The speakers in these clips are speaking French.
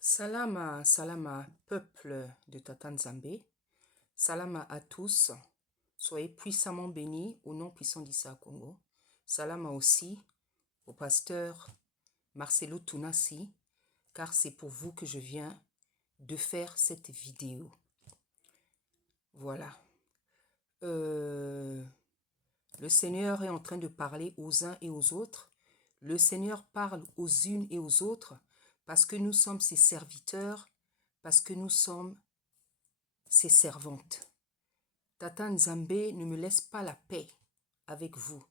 Salama, salama, peuple de Tata Nzambe. Salama à tous. Soyez puissamment bénis au nom puissant d'Issa Congo. Salama aussi au pasteur Marcelo Tunasi, car c'est pour vous que je viens de faire cette vidéo. Voilà. Le Seigneur est en train de parler aux uns et aux autres. Le Seigneur parle aux unes et aux autres parce que nous sommes ses serviteurs, parce que nous sommes ses servantes. Tata Nzambe ne me laisse pas la paix avec vous,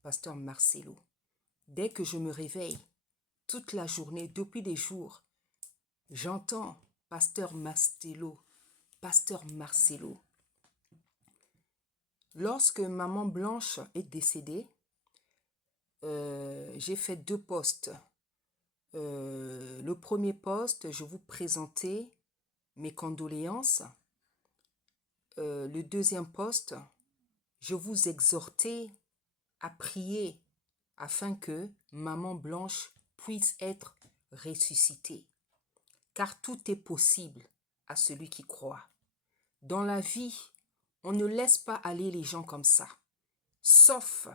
pasteur Marcelo. Dès que je me réveille, toute la journée, depuis des jours, j'entends pasteur Marcelo, pasteur Marcelo. Lorsque maman Blanche est décédée, j'ai fait 2 posts. Le premier post, je vous présentais mes condoléances. Le deuxième post, je vous exhortais à prier afin que maman Blanche puisse être ressuscitée. Car tout est possible à celui qui croit. Dans la vie, on ne laisse pas aller les gens comme ça, sauf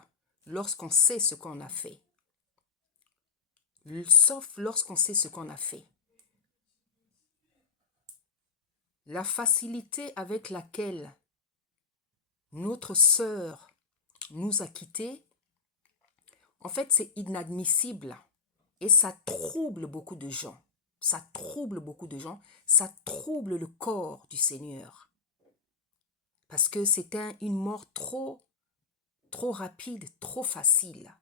lorsqu'on sait ce qu'on a fait. Sauf lorsqu'on sait ce qu'on a fait. La facilité avec laquelle notre sœur nous a quittés, en fait, c'est inadmissible et ça trouble beaucoup de gens. Ça trouble beaucoup de gens. Ça trouble le corps du Seigneur. Parce que c'était une mort trop rapide, trop facile.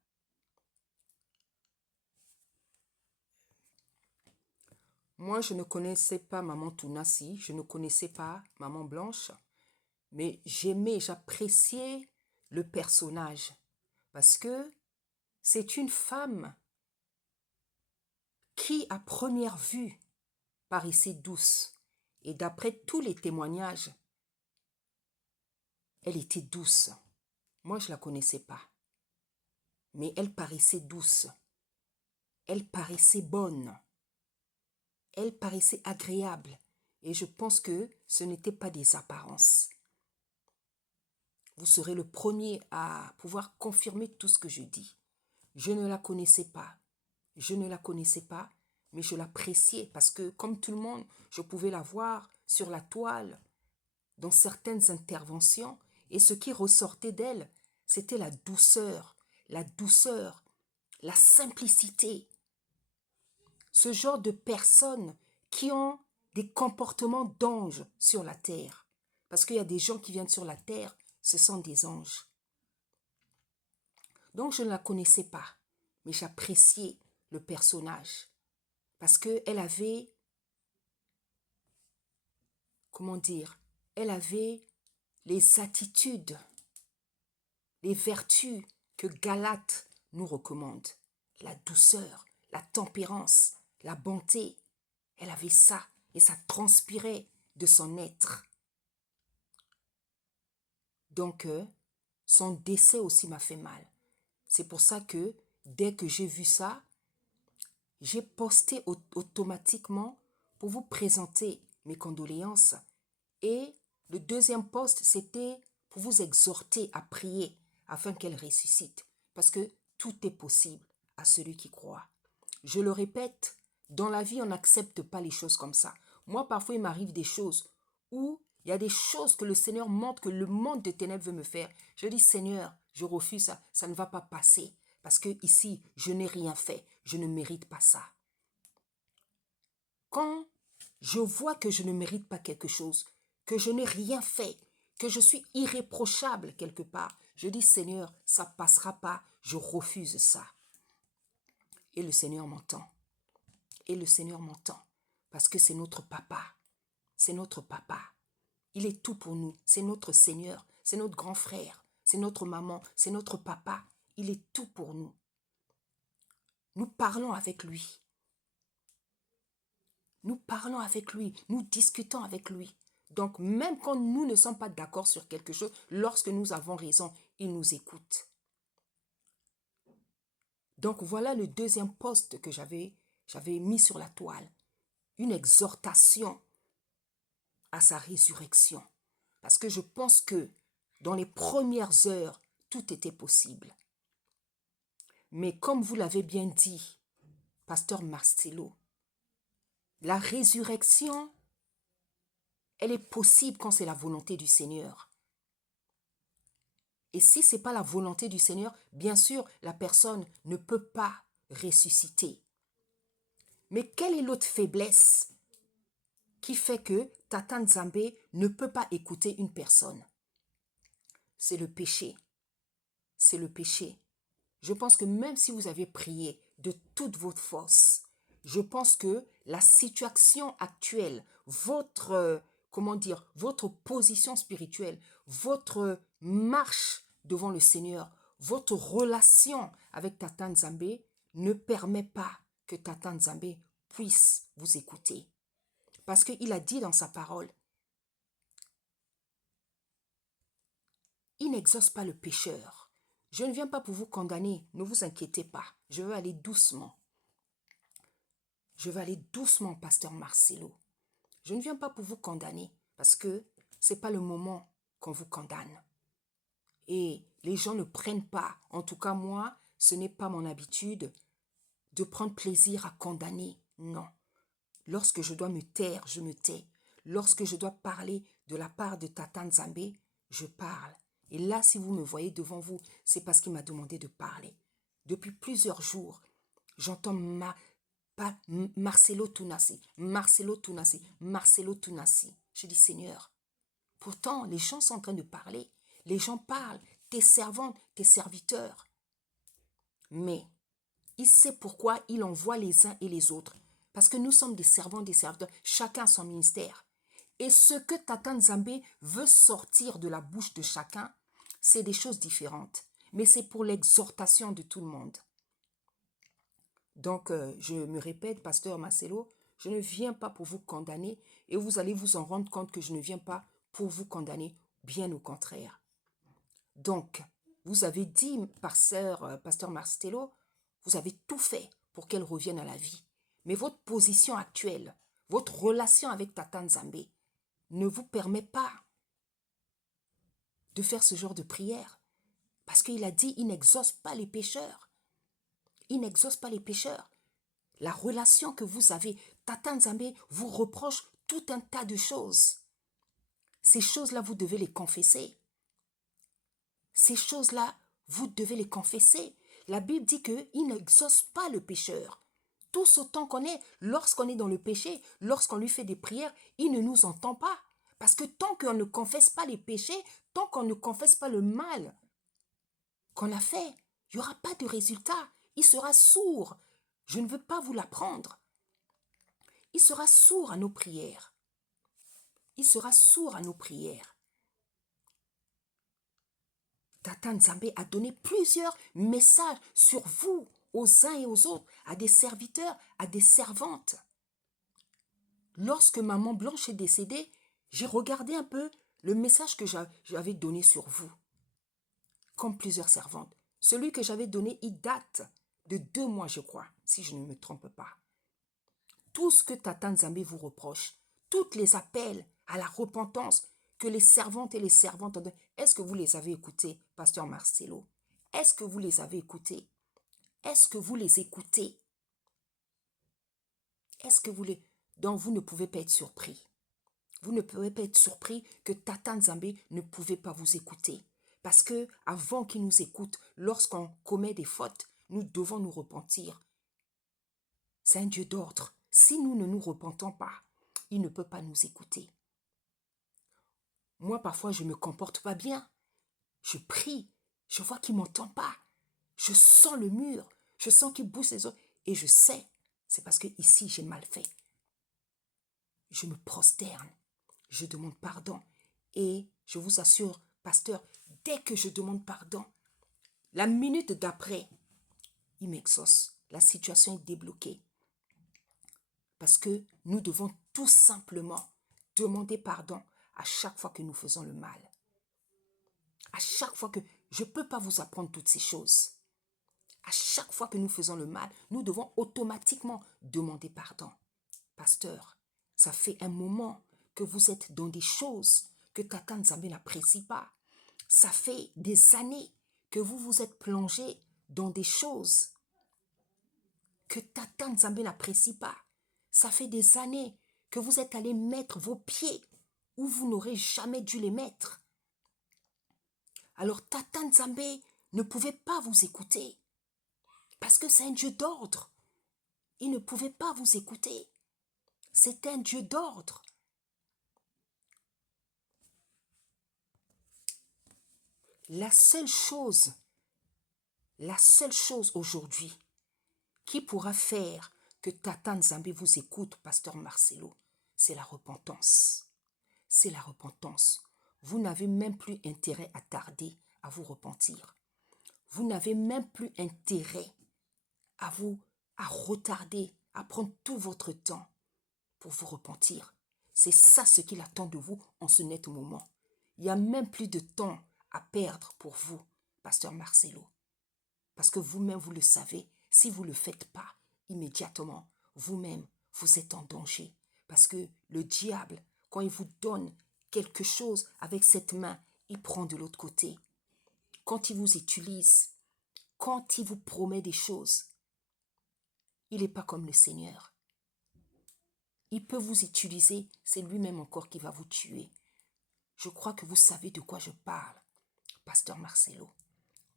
Moi, je ne connaissais pas maman Tunasi, je ne connaissais pas maman Blanche, mais j'aimais, j'appréciais le personnage parce que c'est une femme qui, à première vue, paraissait douce. Et d'après tous les témoignages, elle était douce. Moi, je ne la connaissais pas. Mais elle paraissait douce. Elle paraissait bonne. Elle paraissait agréable. Et je pense que ce n'était pas des apparences. Vous serez le premier à pouvoir confirmer tout ce que je dis. Je ne la connaissais pas. Je ne la connaissais pas, mais je l'appréciais parce que, comme tout le monde, je pouvais la voir sur la toile, dans certaines interventions, et ce qui ressortait d'elle, c'était la douceur, la simplicité. Ce genre de personnes qui ont des comportements d'anges sur la terre. Parce qu'il y a des gens qui viennent sur la terre, ce sont des anges. Donc je ne la connaissais pas, mais j'appréciais le personnage. Parce qu'elle avait, comment dire, elle avait les attitudes, les vertus que Galate nous recommande. La douceur, la tempérance, la bonté. Elle avait ça et ça transpirait de son être. Donc, son décès aussi m'a fait mal. C'est pour ça que dès que j'ai vu ça, j'ai posté automatiquement pour vous présenter mes condoléances. Et le deuxième post, c'était pour vous exhorter à prier afin qu'elle ressuscite. Parce que tout est possible à celui qui croit. Je le répète, dans la vie, on n'accepte pas les choses comme ça. Moi, parfois, il m'arrive des choses où il y a des choses que le Seigneur montre que le monde des ténèbres veut me faire. Je dis, Seigneur, je refuse ça. Ça ne va pas passer. Parce que ici, je n'ai rien fait. Je ne mérite pas ça. Quand je vois que je ne mérite pas quelque chose, que je n'ai rien fait, que je suis irréprochable quelque part, je dis, Seigneur, ça ne passera pas. Je refuse ça. Et le Seigneur m'entend. Et le Seigneur m'entend. Parce que c'est notre papa. C'est notre papa. Il est tout pour nous. C'est notre Seigneur. C'est notre grand frère. C'est notre maman. C'est notre papa. Il est tout pour nous. Nous parlons avec lui. Nous parlons avec lui. Nous discutons avec lui. Donc, même quand nous ne sommes pas d'accord sur quelque chose, lorsque nous avons raison, il nous écoute. Donc voilà le deuxième post que j'avais mis sur la toile. Une exhortation à sa résurrection. Parce que je pense que dans les premières heures, tout était possible. Mais comme vous l'avez bien dit, pasteur Marcelo, la résurrection, elle est possible quand c'est la volonté du Seigneur. Et si ce n'est pas la volonté du Seigneur, bien sûr, la personne ne peut pas ressusciter. Mais quelle est l'autre faiblesse qui fait que Tata Nzambe ne peut pas écouter une personne? C'est le péché. C'est le péché. Je pense que même si vous avez prié de toute votre force, je pense que la situation actuelle, votre, votre position spirituelle, votre marche devant le Seigneur, votre relation avec Tata Nzambe ne permet pas que Tata Nzambe puisse vous écouter. Parce qu'il a dit dans sa parole, il n'exauce pas le pécheur. Je ne viens pas pour vous condamner, ne vous inquiétez pas, je veux aller doucement. Je vais aller doucement, pasteur Marcelo. Je ne viens pas pour vous condamner parce que ce n'est pas le moment qu'on vous condamne. Et les gens ne prennent pas, en tout cas moi, ce n'est pas mon habitude de prendre plaisir à condamner. Non. Lorsque je dois me taire, je me tais. Lorsque je dois parler de la part de Tata Nzambe, je parle. Et là, si vous me voyez devant vous, c'est parce qu'il m'a demandé de parler. Depuis plusieurs jours, j'entends Marcelo Tunasi, Marcelo Tunasi, Marcelo Tunasi. Je dis Seigneur, pourtant les gens sont en train de parler, les gens parlent, tes servantes, tes serviteurs. Mais il sait pourquoi il envoie les uns et les autres. Parce que nous sommes des servants, des serviteurs, chacun a son ministère. Et ce que Tata Nzambe veut sortir de la bouche de chacun, c'est des choses différentes. Mais c'est pour l'exhortation de tout le monde. Donc, je me répète, pasteur Marcelo, je ne viens pas pour vous condamner et vous allez vous en rendre compte que je ne viens pas pour vous condamner, bien au contraire. Donc, vous avez dit, pasteur Marcelo, vous avez tout fait pour qu'elle revienne à la vie. Mais votre position actuelle, votre relation avec Tata Nzambe ne vous permet pas de faire ce genre de prière. Parce qu'il a dit, il n'exauce pas les pécheurs. Il n'exauce pas les pécheurs. La relation que vous avez, Tata Nzambe vous reproche tout un tas de choses. Ces choses-là, vous devez les confesser. Ces choses-là, vous devez les confesser. La Bible dit qu'il n'exauce pas le pécheur. Tous autant qu'on est, lorsqu'on est dans le péché, lorsqu'on lui fait des prières, il ne nous entend pas. Parce que tant qu'on ne confesse pas les péchés, tant qu'on ne confesse pas le mal qu'on a fait, il n'y aura pas de résultat. Il sera sourd. Je ne veux pas vous l'apprendre. Il sera sourd à nos prières. Il sera sourd à nos prières. Tata Nzambe a donné plusieurs messages sur vous, aux uns et aux autres, à des serviteurs, à des servantes. Lorsque maman Blanche est décédée, j'ai regardé un peu le message que j'avais donné sur vous, comme plusieurs servantes. Celui que j'avais donné, il date de 2 mois, je crois, si je ne me trompe pas. Tout ce que Tata Nzambe vous reproche, tous les appels à la repentance que les servantes et les servantes ont donné, est-ce que vous les avez écoutés, pasteur Marcelo? Est-ce que vous les avez écoutés? Est-ce que vous les écoutez? Est-ce que vous les... Donc vous ne pouvez pas être surpris. Vous ne pouvez pas être surpris que Tata Nzambe ne pouvait pas vous écouter. Parce que avant qu'il nous écoute, lorsqu'on commet des fautes, nous devons nous repentir. C'est un Dieu d'ordre. Si nous ne nous repentons pas, il ne peut pas nous écouter. Moi, parfois, je ne me comporte pas bien. Je prie, je vois qu'il ne m'entend pas. Je sens le mur, je sens qu'il bouge les autres. Et je sais, c'est parce que ici, j'ai mal fait. Je me prosterne, je demande pardon. Et je vous assure, pasteur, dès que je demande pardon, la minute d'après, il m'exauce. La situation est débloquée. Parce que nous devons tout simplement demander pardon à chaque fois que nous faisons le mal. À chaque fois que... Je ne peux pas vous apprendre toutes ces choses. À chaque fois que nous faisons le mal, nous devons automatiquement demander pardon. Pasteur, ça fait un moment que vous êtes dans des choses que Tata Nzambe n'apprécie pas. Ça fait des années que vous vous êtes plongé dans des choses que Tata Nzambe n'apprécie pas. Ça fait des années que vous êtes allé mettre vos pieds où vous n'aurez jamais dû les mettre. Alors Tata Nzambe ne pouvait pas vous écouter parce que c'est un Dieu d'ordre. Il ne pouvait pas vous écouter. C'est un Dieu d'ordre. La seule chose aujourd'hui qui pourra faire que Tata Nzambe vous écoute, Pasteur Marcelo, c'est la repentance. C'est la repentance. Vous n'avez même plus intérêt à tarder à vous repentir. Vous n'avez même plus intérêt à retarder, à prendre tout votre temps pour vous repentir. C'est ça ce qu'il attend de vous en ce net moment. Il n'y a même plus de temps à perdre pour vous, Pasteur Marcelo. Parce que vous-même, vous le savez, si vous ne le faites pas immédiatement, vous-même, vous êtes en danger. Parce que le diable, quand il vous donne quelque chose avec cette main, il prend de l'autre côté. Quand il vous utilise, quand il vous promet des choses, il n'est pas comme le Seigneur. Il peut vous utiliser, c'est lui-même encore qui va vous tuer. Je crois que vous savez de quoi je parle, Pasteur Marcelo.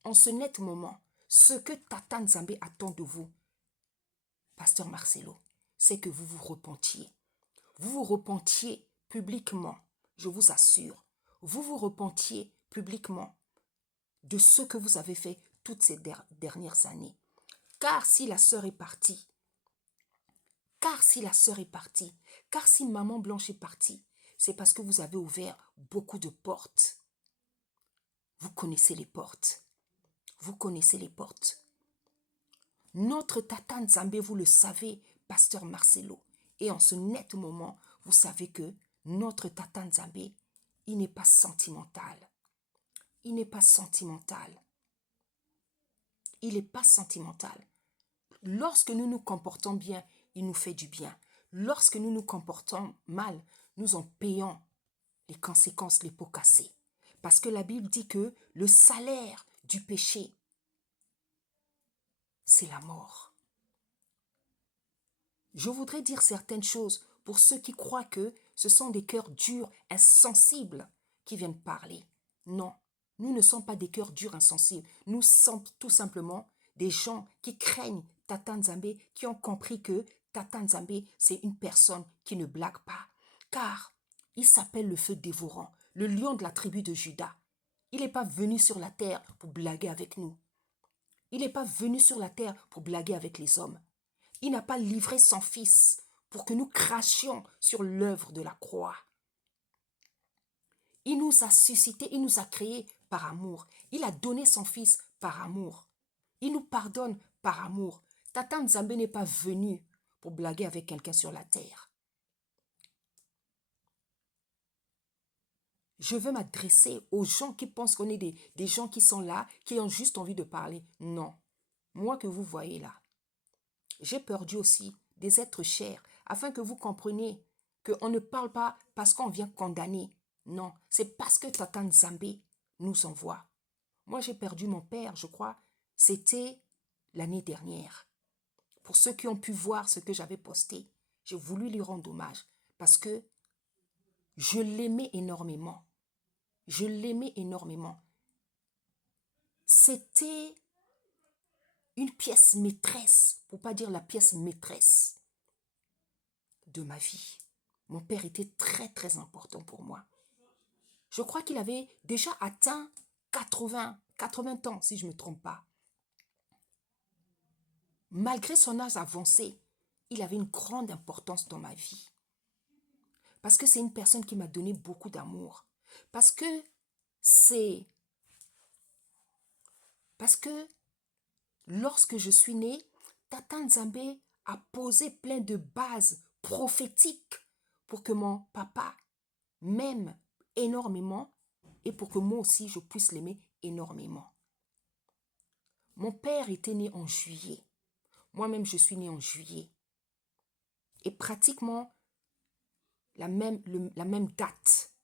En ce net moment, ce que Tata Nzambe attend de vous, Pasteur Marcelo, c'est que vous vous repentiez. Vous vous repentiez publiquement, je vous assure. Vous vous repentiez publiquement de ce que vous avez fait toutes ces dernières années. Car si la sœur est partie, car si Maman Blanche est partie, c'est parce que vous avez ouvert beaucoup de portes. Vous connaissez les portes. Vous connaissez les portes. Notre Tata Nzambe, vous le savez, Pasteur Marcelo. Et en ce net moment, vous savez que notre Tata Nzambe, il n'est pas sentimental. Il n'est pas sentimental. Il n'est pas sentimental. Lorsque nous nous comportons bien, il nous fait du bien. Lorsque nous nous comportons mal, nous en payons les conséquences, les pots cassés. Parce que la Bible dit que le salaire du péché, c'est la mort. Je voudrais dire certaines choses pour ceux qui croient que ce sont des cœurs durs, insensibles qui viennent parler. Non, nous ne sommes pas des cœurs durs, insensibles. Nous sommes tout simplement des gens qui craignent Tata Nzambe, qui ont compris que Tata Nzambe, c'est une personne qui ne blague pas. Car il s'appelle le feu dévorant, le lion de la tribu de Juda. Il n'est pas venu sur la terre pour blaguer avec nous. Il n'est pas venu sur la terre pour blaguer avec les hommes. Il n'a pas livré son fils pour que nous crachions sur l'œuvre de la croix. Il nous a suscités, il nous a créés par amour. Il a donné son fils par amour. Il nous pardonne par amour. Tata Nzambe n'est pas venu pour blaguer avec quelqu'un sur la terre. Je veux m'adresser aux gens qui pensent qu'on est des gens qui sont là, qui ont juste envie de parler. Non. Moi que vous voyez là, j'ai perdu aussi des êtres chers, afin que vous compreniez qu'on ne parle pas parce qu'on vient condamner. Non, c'est parce que Tata Nzambe nous envoie. Moi, j'ai perdu mon père, je crois, c'était l'année dernière. Pour ceux qui ont pu voir ce que j'avais posté, j'ai voulu lui rendre hommage parce que je l'aimais énormément. Je l'aimais énormément. C'était une pièce maîtresse, pour ne pas dire la pièce maîtresse de ma vie. Mon père était très très important pour moi. Je crois qu'il avait déjà atteint 80 ans, si je ne me trompe pas. Malgré son âge avancé, il avait une grande importance dans ma vie. Parce que c'est une personne qui m'a donné beaucoup d'amour. Parce que lorsque je suis née, Tata Nzambe a posé plein de bases prophétiques pour que mon papa m'aime énormément et pour que moi aussi je puisse l'aimer énormément. Mon père était né en juillet. Moi-même, je suis née en juillet. Et pratiquement la même date.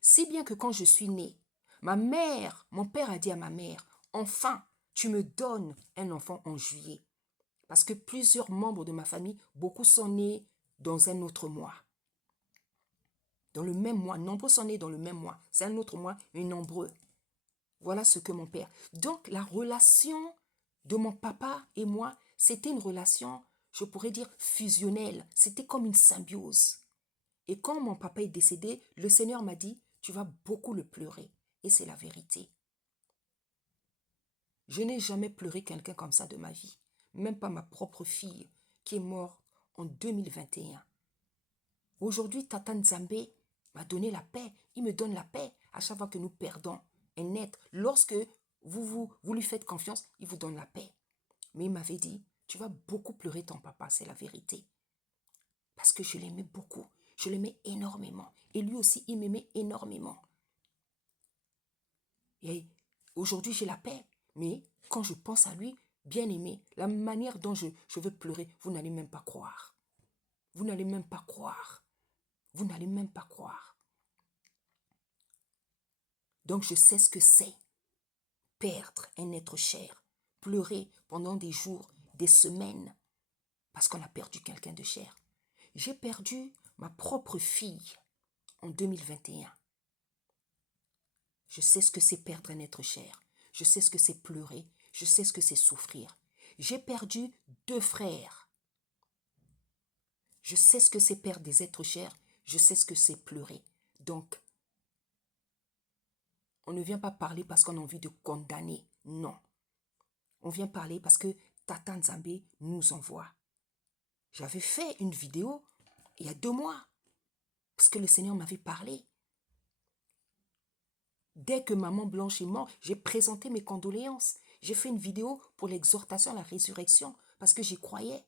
Si bien que quand je suis née, mon père a dit à ma mère, enfin, tu me donnes un enfant en juillet. Parce que plusieurs membres de ma famille, beaucoup sont nés dans un autre mois. Dans le même mois, nombreux sont nés dans le même mois. C'est un autre mois, mais nombreux. Voilà ce que mon père. Donc la relation de mon papa et moi, c'était une relation, je pourrais dire, fusionnelle. C'était comme une symbiose. Et quand mon papa est décédé, le Seigneur m'a dit, tu vas beaucoup le pleurer. Et c'est la vérité. Je n'ai jamais pleuré quelqu'un comme ça de ma vie. Même pas ma propre fille qui est morte en 2021. Aujourd'hui, Tata Nzambe m'a donné la paix. Il me donne la paix à chaque fois que nous perdons un être. Lorsque vous lui faites confiance, il vous donne la paix. Mais il m'avait dit, tu vas beaucoup pleurer ton papa, c'est la vérité. Parce que je l'aimais beaucoup. Je l'aimais énormément. Et lui aussi, il m'aimait énormément. Et aujourd'hui, j'ai la paix. Mais quand je pense à lui, bien aimé, la manière dont je veux pleurer, vous n'allez même pas croire. Vous n'allez même pas croire. Vous n'allez même pas croire. Donc je sais ce que c'est. Perdre un être cher. Pleurer pendant des jours, des semaines. Parce qu'on a perdu quelqu'un de cher. J'ai perdu ma propre fille en 2021. Je sais ce que c'est perdre un être cher. Je sais ce que c'est pleurer. Je sais ce que c'est souffrir. J'ai perdu 2 frères. Je sais ce que c'est perdre des êtres chers. Je sais ce que c'est pleurer. Donc, on ne vient pas parler parce qu'on a envie de condamner. Non. On vient parler parce que Tata Nzambe nous envoie. J'avais fait une vidéo il y a 2 mois. Parce que le Seigneur m'avait parlé. Dès que maman Blanche est morte, j'ai présenté mes condoléances. J'ai fait une vidéo pour l'exhortation à la résurrection parce que j'y croyais.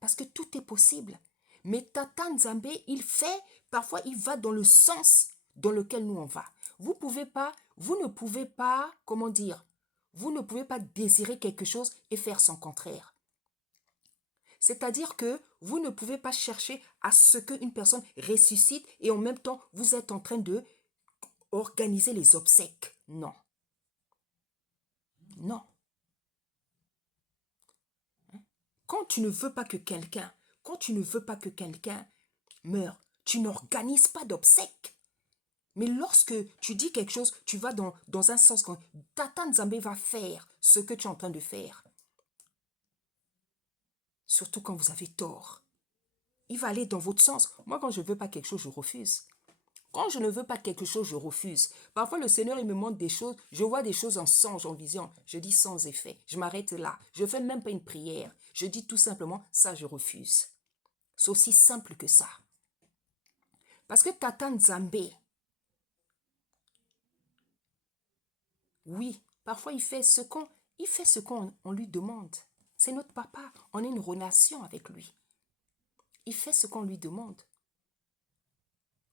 Parce que tout est possible. Mais Tata Nzambe, parfois il va dans le sens dans lequel nous on va. Vous ne pouvez pas, comment dire, vous ne pouvez pas désirer quelque chose et faire son contraire. C'est-à-dire que vous ne pouvez pas chercher à ce qu'une personne ressuscite et en même temps vous êtes en train de organiser les obsèques. Non. Non. Quand tu ne veux pas que quelqu'un meure, tu n'organises pas d'obsèques. Mais lorsque tu dis quelque chose, tu vas dans un sens quand Tata Nzambe va faire ce que tu es en train de faire. Surtout quand vous avez tort. Il va aller dans votre sens. Moi, quand je ne veux pas quelque chose, je refuse. Quand je ne veux pas quelque chose, je refuse. Parfois, le Seigneur, il me montre des choses. Je vois des choses en songe, en vision. Je dis sans effet. Je m'arrête là. Je ne fais même pas une prière. Je dis tout simplement, ça, je refuse. C'est aussi simple que ça. Parce que Tata Nzambe, oui, parfois il fait ce qu'on lui demande. C'est notre papa. On a une relation avec lui. Il fait ce qu'on lui demande.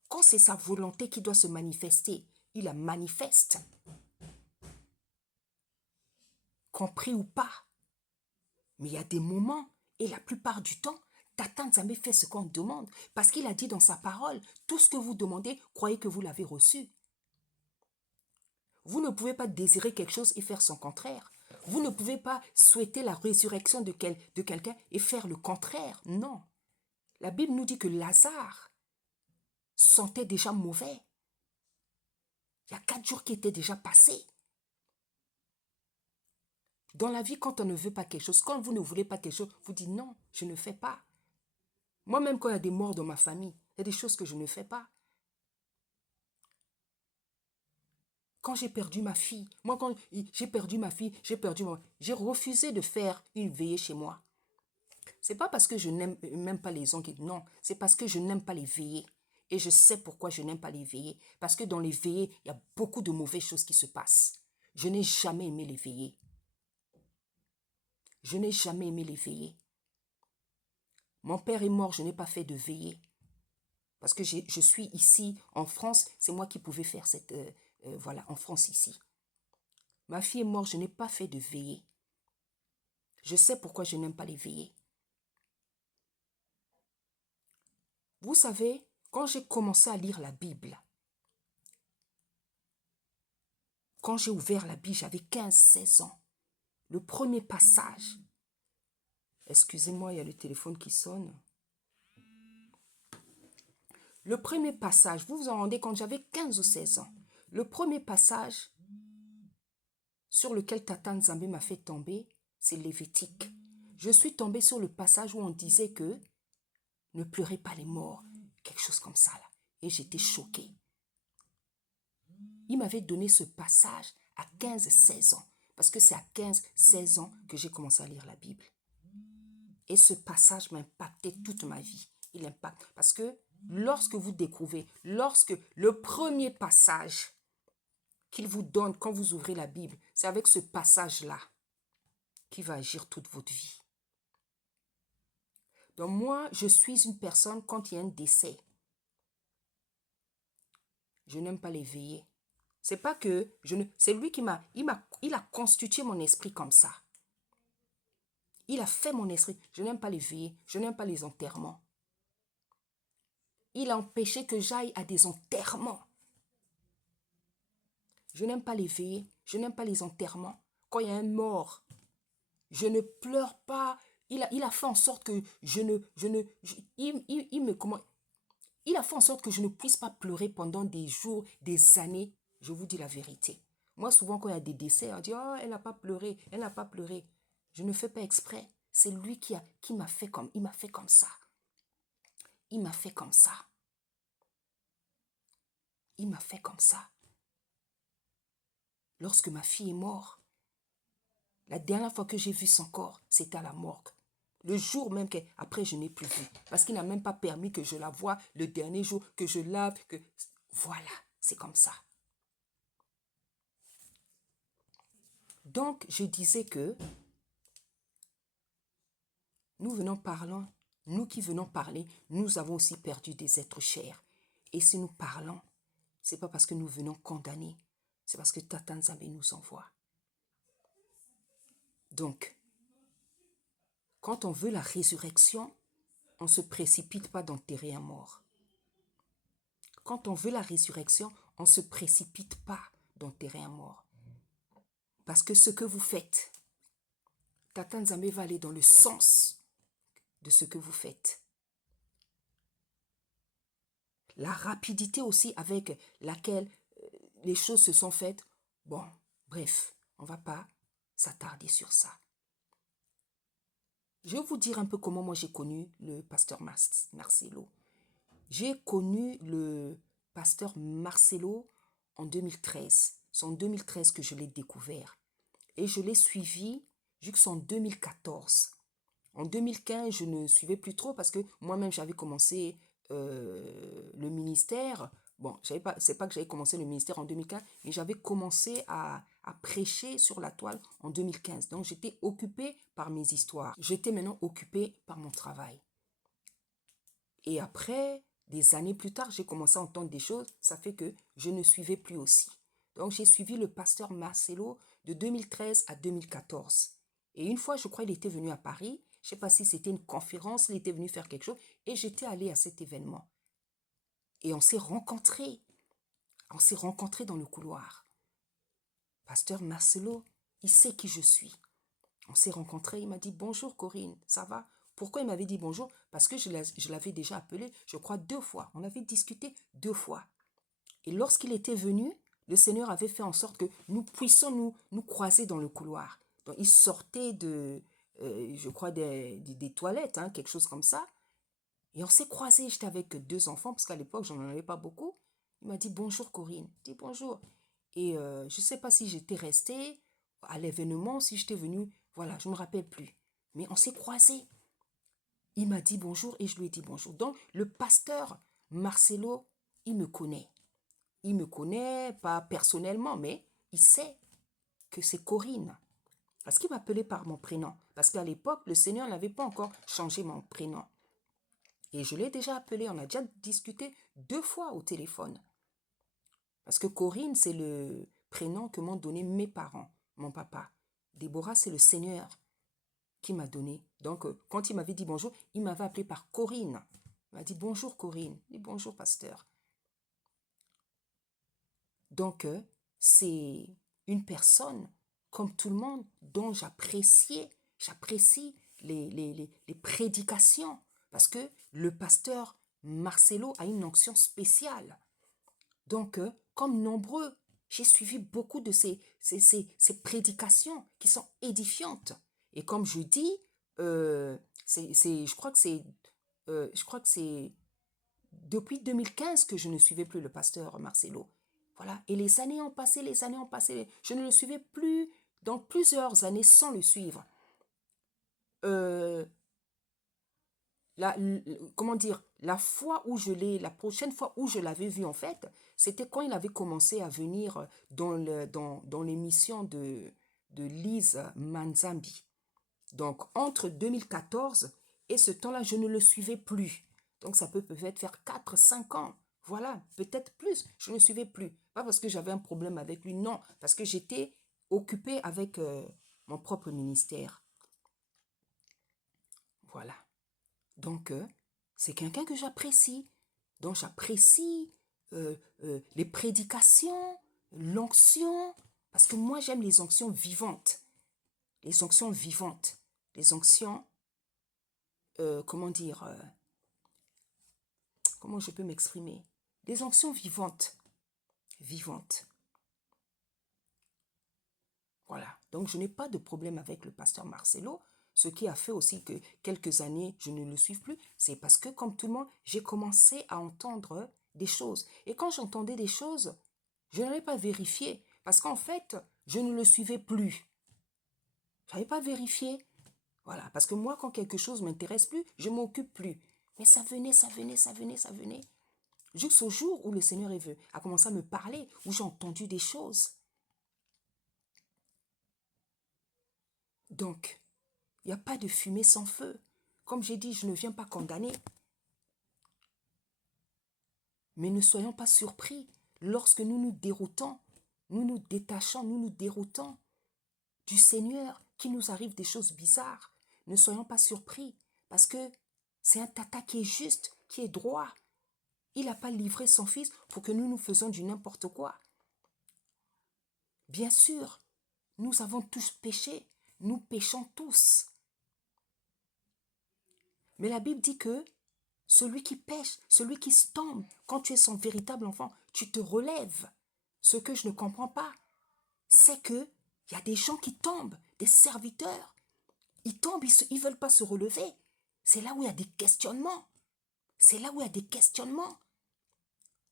Quand c'est sa volonté qui doit se manifester, il la manifeste. Compris ou pas. Mais il y a des moments, et la plupart du temps, Tata Nzambe fait ce qu'on demande. Parce qu'il a dit dans sa parole, tout ce que vous demandez, croyez que vous l'avez reçu. Vous ne pouvez pas désirer quelque chose et faire son contraire. Vous ne pouvez pas souhaiter la résurrection de quelqu'un et faire le contraire. Non. La Bible nous dit que Lazare sentait déjà mauvais. Il y a 4 jours qui étaient déjà passés. Dans la vie, quand on ne veut pas quelque chose, quand vous ne voulez pas quelque chose, vous dites non, je ne fais pas. Moi-même, quand il y a des morts dans ma famille, il y a des choses que je ne fais pas. Quand j'ai perdu ma fille, quand j'ai perdu ma fille, j'ai refusé de faire une veillée chez moi. C'est pas parce que je n'aime même pas les gens qui... Non, c'est parce que je n'aime pas les veillées. Et je sais pourquoi je n'aime pas les veillées. Parce que dans les veillées, il y a beaucoup de mauvaises choses qui se passent. Je n'ai jamais aimé les veillées. Je n'ai jamais aimé les veillées. Mon père est mort, je n'ai pas fait de veillée. Parce que je suis ici, en France, c'est moi qui pouvais faire cette... voilà, en France, ici. Ma fille est morte, je n'ai pas fait de veillée. Je sais pourquoi je n'aime pas les veillées. Vous savez, quand j'ai commencé à lire la Bible, quand j'ai ouvert la Bible, j'avais 15-16 ans. Le premier passage. Excusez-moi, il y a le téléphone qui sonne. Le premier passage, vous vous en rendez compte, j'avais 15 ou 16 ans. Le premier passage sur lequel Tata Nzambe m'a fait tomber, c'est Lévitique. Je suis tombée sur le passage où on disait que ne pleurez pas les morts, quelque chose comme ça là. Et j'étais choquée. Il m'avait donné ce passage à 15-16 ans. Parce que c'est à 15-16 ans que j'ai commencé à lire la Bible. Et ce passage m'a impacté toute ma vie. Il impacte. Parce que lorsque vous découvrez, lorsque le premier passage qu'il vous donne quand vous ouvrez la Bible, c'est avec ce passage-là qui va agir toute votre vie. Donc moi, je suis une personne, quand il y a un décès, je n'aime pas les veiller. C'est pas que c'est lui qui il a constitué mon esprit comme ça. Il a fait mon esprit. Je n'aime pas les veillées. Je n'aime pas les enterrements. Il a empêché que j'aille à des enterrements. Je n'aime pas les veillées. Je n'aime pas les enterrements. Quand il y a un mort, je ne pleure pas. Il a fait en sorte que il a fait en sorte que je ne puisse pas pleurer pendant des jours, des années. Je vous dis la vérité. Moi, souvent, quand il y a des décès, on dit, oh, elle n'a pas pleuré, elle n'a pas pleuré. Je ne fais pas exprès. C'est lui qui m'a fait comme, il m'a fait comme ça. Il m'a fait comme ça. Il m'a fait comme ça. Lorsque ma fille est morte, la dernière fois que j'ai vu son corps, c'était à la morgue. Le jour même qu'après, je n'ai plus vu. Parce qu'il n'a même pas permis que je la voie le dernier jour, que je lave, que... Voilà, c'est comme ça. Donc, je disais que nous qui venons parler, nous avons aussi perdu des êtres chers. Et si nous parlons, ce n'est pas parce que nous venons condamner, c'est parce que Tata Nzambe nous envoie. Donc, quand on veut la résurrection, on ne se précipite pas d'enterrer un mort. Quand on veut la résurrection, on ne se précipite pas d'enterrer un mort. Parce que ce que vous faites, Tata Nzambe va aller dans le sens de ce que vous faites. La rapidité aussi avec laquelle les choses se sont faites, bon, bref, on ne va pas s'attarder sur ça. Je vais vous dire un peu comment moi j'ai connu le pasteur Marcelo. J'ai connu le pasteur Marcelo en 2013. C'est en 2013 que je l'ai découvert. Et je l'ai suivi jusqu'en 2014. En 2015, je ne suivais plus trop parce que moi-même, j'avais commencé le ministère. Bon, c'est pas que j'avais commencé le ministère en 2015, mais j'avais commencé à prêcher sur la toile en 2015. Donc, j'étais occupée par mes histoires. J'étais maintenant occupée par mon travail. Et après, des années plus tard, j'ai commencé à entendre des choses. Ça fait que je ne suivais plus aussi. Donc, j'ai suivi le pasteur Marcelo de 2013 à 2014. Et une fois, je crois, il était venu à Paris. Je ne sais pas si c'était une conférence, il était venu faire quelque chose. Et j'étais allée à cet événement. Et on s'est rencontrés. On s'est rencontrés dans le couloir. Pasteur Marcelo, il sait qui je suis. On s'est rencontrés, il m'a dit « Bonjour Corinne, ça va ?» Pourquoi il m'avait dit bonjour? Parce que je l'avais déjà appelé, je crois, 2 fois. On avait discuté 2 fois. Et lorsqu'il était venu, le Seigneur avait fait en sorte que nous puissions nous croiser dans le couloir. Donc, il sortait je crois, des toilettes, hein, quelque chose comme ça. Et on s'est croisés. J'étais avec 2 enfants, parce qu'à l'époque, je n'en avais pas beaucoup. Il m'a dit « Bonjour Corinne ». Je dis « Bonjour ». Et je ne sais pas si j'étais restée à l'événement, si j'étais venue. Voilà, je ne me rappelle plus. Mais on s'est croisés. Il m'a dit bonjour et je lui ai dit bonjour. Donc, le pasteur Marcelo, il me connaît. Il me connaît, pas personnellement, mais il sait que c'est Corinne. Parce qu'il m'appelait par mon prénom. Parce qu'à l'époque, le Seigneur n'avait pas encore changé mon prénom. Et je l'ai déjà appelé, on a déjà discuté 2 fois au téléphone. Parce que Corinne, c'est le prénom que m'ont donné mes parents. mon papa. Déborah, c'est le Seigneur qui m'a donné. Donc, quand il m'avait dit bonjour, il m'avait appelé par Corinne. Il m'a dit bonjour Corinne. Et bonjour pasteur. Donc, c'est une personne, comme tout le monde, dont j'apprécie les prédications. Parce que le pasteur Marcelo a une onction spéciale. Donc, comme nombreux, j'ai suivi beaucoup de ces prédications qui sont édifiantes. Et comme je dis, je crois que c'est depuis 2015 que je ne suivais plus le pasteur Marcelo. Voilà. Et les années ont passé, les années ont passé. Je ne le suivais plus dans plusieurs années sans le suivre. Comment dire, la prochaine fois où je l'avais vu en fait, c'était quand il avait commencé à venir dans l'émission de Lise Manzambi. Donc entre 2014 et ce temps-là, je ne le suivais plus. Donc ça peut peut-être faire 4-5 ans. Voilà, peut-être plus, je ne le suivais plus. Pas parce que j'avais un problème avec lui, non, parce que j'étais occupée avec mon propre ministère. Voilà. Donc, c'est quelqu'un que j'apprécie. Donc, j'apprécie les prédications, l'onction, parce que moi, j'aime les onctions vivantes. Les onctions vivantes. Les onctions, comment dire, comment je peux m'exprimer? Des onctions vivantes. Vivantes. Voilà. Donc, je n'ai pas de problème avec le pasteur Marcelo. Ce qui a fait aussi que quelques années, je ne le suive plus, c'est parce que, comme tout le monde, j'ai commencé à entendre des choses. Et quand j'entendais des choses, je n'allais pas vérifier. Parce qu'en fait, je ne le suivais plus. Je n'avais pas vérifié. Voilà. Parce que moi, quand quelque chose ne m'intéresse plus, je ne m'occupe plus. Mais ça venait, ça venait, ça venait, ça venait. Jusqu'au jour où le Seigneur a commencé à me parler, où j'ai entendu des choses. Donc, il n'y a pas de fumée sans feu. Comme j'ai dit, je ne viens pas condamner. Mais ne soyons pas surpris lorsque nous nous déroutons, nous nous détachons, nous nous déroutons du Seigneur, qui nous arrive des choses bizarres. Ne soyons pas surpris parce que c'est un tata qui est juste, qui est droit. Il n'a pas livré son fils pour que nous nous faisions du n'importe quoi. Bien sûr, nous avons tous péché. Nous péchons tous. Mais la Bible dit que celui qui pêche, celui qui se tombe, quand tu es son véritable enfant, tu te relèves. Ce que je ne comprends pas, c'est que il y a des gens qui tombent, des serviteurs. Ils tombent, ils ne veulent pas se relever. C'est là où il y a des questionnements. C'est là où il y a des questionnements.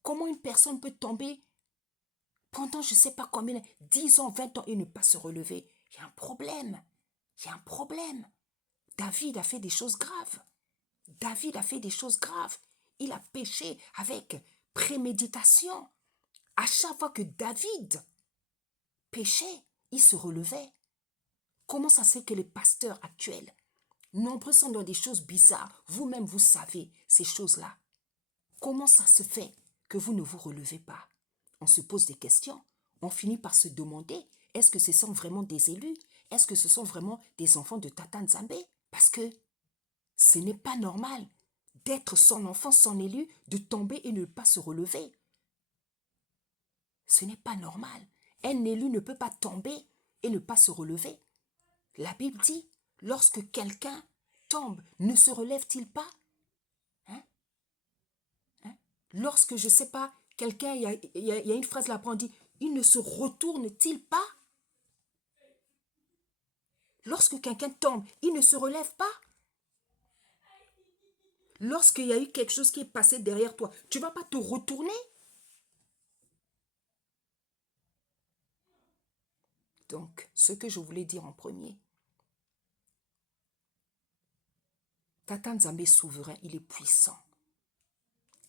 Comment une personne peut tomber pendant je ne sais pas combien, 10 ans, 20 ans et ne pas se relever? Il y a un problème. Il y a un problème. David a fait des choses graves. David a fait des choses graves. Il a péché avec préméditation. À chaque fois que David péchait, il se relevait. Comment ça se fait que les pasteurs actuels, nombreux sont dans des choses bizarres, vous-même vous savez ces choses-là. Comment ça se fait que vous ne vous relevez pas? On se pose des questions. On finit par se demander, est-ce que ce sont vraiment des élus? Est-ce que ce sont vraiment des enfants de Tata Nzambé? Parce que ce n'est pas normal d'être son enfant, son élu, de tomber et ne pas se relever. Ce n'est pas normal. Un élu ne peut pas tomber et ne pas se relever. La Bible dit, lorsque quelqu'un tombe, ne se relève-t-il pas? Lorsque, je ne sais pas, quelqu'un, il y a une phrase là-bas, on dit, il ne se retourne-t-il pas? Lorsque quelqu'un tombe, il ne se relève pas? Lorsqu'il y a eu quelque chose qui est passé derrière toi, tu ne vas pas te retourner? Donc, ce que je voulais dire en premier, Tata Nzambé est souverain, il est puissant.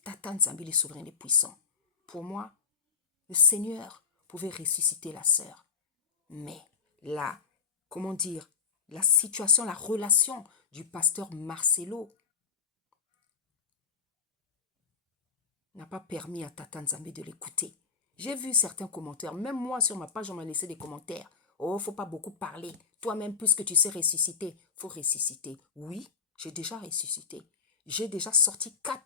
Tata Nzambé, il est souverain, il est puissant. Pour moi, le Seigneur pouvait ressusciter la sœur. Mais là, comment dire, la situation, la relation du pasteur Marcelo n'a pas permis à Tata Nzambé de l'écouter. J'ai vu certains commentaires, même moi sur ma page, on m'a laissé des commentaires Oh, faut pas beaucoup parler. Toi-même, puisque tu sais ressusciter, faut ressusciter. Oui, j'ai déjà ressuscité. J'ai déjà sorti 4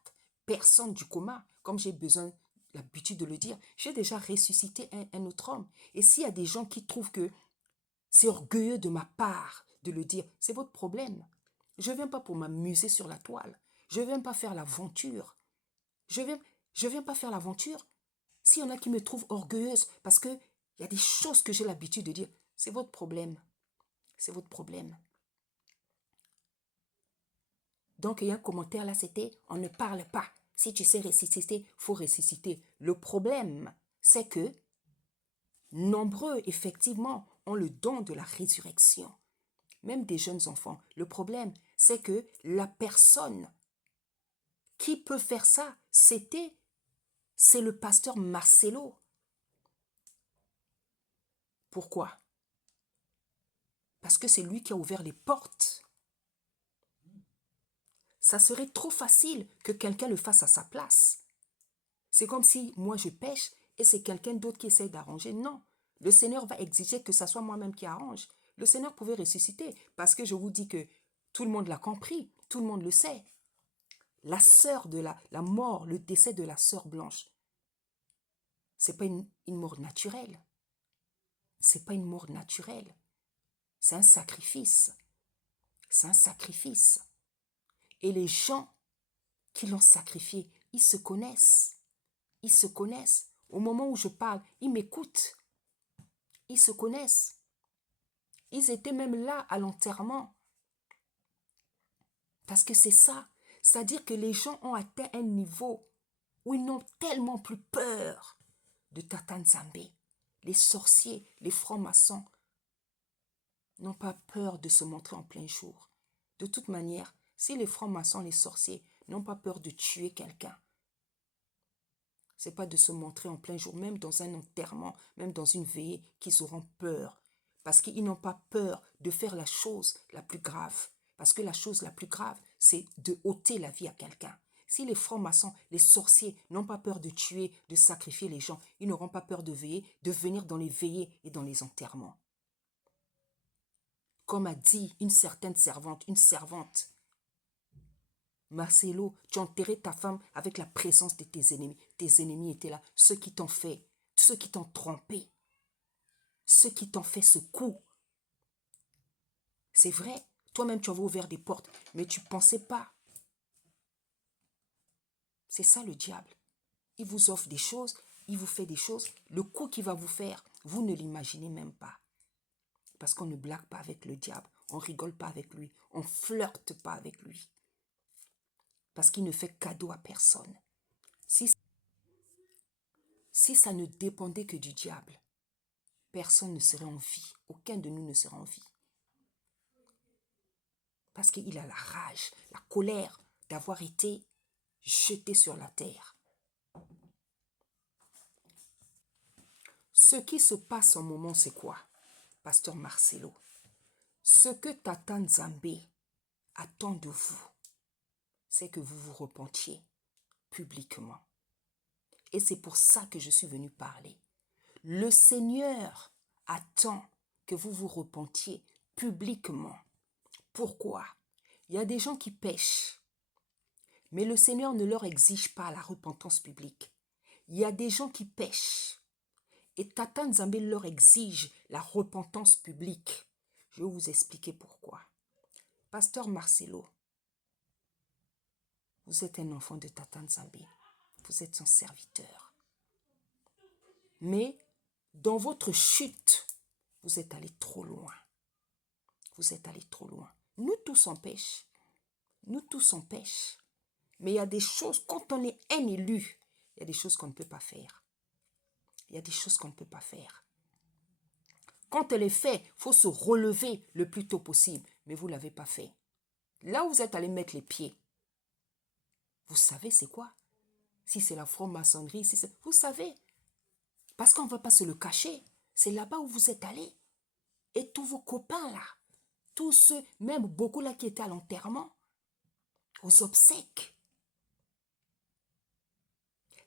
personnes du coma, comme j'ai besoin, l'habitude de le dire. J'ai déjà ressuscité un autre homme. Et s'il y a des gens qui trouvent que c'est orgueilleux de ma part de le dire, c'est votre problème. Je ne viens pas pour m'amuser sur la toile. Je ne viens pas faire l'aventure. Je viens, je viens pas faire l'aventure. S'il y en a qui me trouvent orgueilleuse parce qu'il y a des choses que j'ai l'habitude de dire, c'est votre problème. C'est votre problème. Donc, il y a un commentaire là, c'était, on ne parle pas. Si tu sais ressusciter, il faut ressusciter. Le problème, c'est que nombreux, effectivement, ont le don de la résurrection. Même des jeunes enfants. Le problème, c'est que la personne qui peut faire ça, c'est le pasteur Marcelo. Pourquoi? Parce que c'est lui qui a ouvert les portes. Ça serait trop facile que quelqu'un le fasse à sa place. C'est comme si moi je pêche et c'est quelqu'un d'autre qui essaie d'arranger. Non, le Seigneur va exiger que ça soit moi-même qui arrange. Le Seigneur pouvait ressusciter parce que je vous dis que tout le monde l'a compris, tout le monde le sait. La sœur de la mort, le décès de la sœur Blanche, c'est pas une mort naturelle. C'est pas une mort naturelle. C'est un sacrifice. C'est un sacrifice. Et les gens qui l'ont sacrifié, ils se connaissent. Ils se connaissent. Au moment où je parle, ils m'écoutent. Ils se connaissent. Ils étaient même là à l'enterrement. Parce que c'est ça. C'est-à-dire que les gens ont atteint un niveau où ils n'ont tellement plus peur de Tata Nzambe. Les sorciers, les francs-maçons n'ont pas peur de se montrer en plein jour. De toute manière, si les francs-maçons, les sorciers n'ont pas peur de tuer quelqu'un, c'est pas de se montrer en plein jour, même dans un enterrement, même dans une veillée, qu'ils auront peur. Parce qu'ils n'ont pas peur de faire la chose la plus grave. Parce que la chose la plus grave, c'est de ôter la vie à quelqu'un. Si les francs-maçons, les sorciers n'ont pas peur de tuer, de sacrifier les gens, ils n'auront pas peur de veiller, de venir dans les veillées et dans les enterrements. Comme a dit une certaine servante, Marcelo, tu as enterré ta femme avec la présence de tes ennemis. Tes ennemis étaient là, ceux qui t'ont fait, ceux qui t'ont trompé, ceux qui t'ont fait ce coup. C'est vrai, toi-même tu avais ouvert des portes, mais tu ne pensais pas. C'est ça le diable. Il vous offre des choses, il vous fait des choses. Le coup qu'il va vous faire, vous ne l'imaginez même pas. Parce qu'on ne blague pas avec le diable, on ne rigole pas avec lui, on ne flirte pas avec lui. Parce qu'il ne fait cadeau à personne. Si ça ne dépendait que du diable, personne ne serait en vie. Aucun de nous ne serait en vie. Parce qu'il a la rage, la colère d'avoir été jeté sur la terre. Ce qui se passe en moment, c'est quoi, Pasteur Marcelo? Ce que Tata Nzambe attend de vous, c'est que vous vous repentiez publiquement. Et c'est pour ça que je suis venu parler. Le Seigneur attend que vous vous repentiez publiquement. Pourquoi? Il y a des gens qui pêchent, mais le Seigneur ne leur exige pas la repentance publique. Il y a des gens qui pêchent, et Tata Nzambe leur exige la repentance publique. Je vais vous expliquer pourquoi. Pasteur Marcelo, vous êtes un enfant de Tata Nzambe. Vous êtes son serviteur. Mais dans votre chute, vous êtes allé trop loin. Vous êtes allé trop loin. Nous tous on pêche. Nous tous on pêche. Mais il y a des choses, quand on est un élu, il y a des choses qu'on ne peut pas faire. Il y a des choses qu'on ne peut pas faire. Quand elle est faite, il faut se relever le plus tôt possible. Mais vous ne l'avez pas fait. Là où vous êtes allé mettre les pieds, vous savez c'est quoi? Si c'est la franc-maçonnerie, vous savez. Parce qu'on ne va pas se le cacher. C'est là-bas où vous êtes allé. Et tous vos copains là, tous ceux, même beaucoup là qui étaient à l'enterrement, aux obsèques.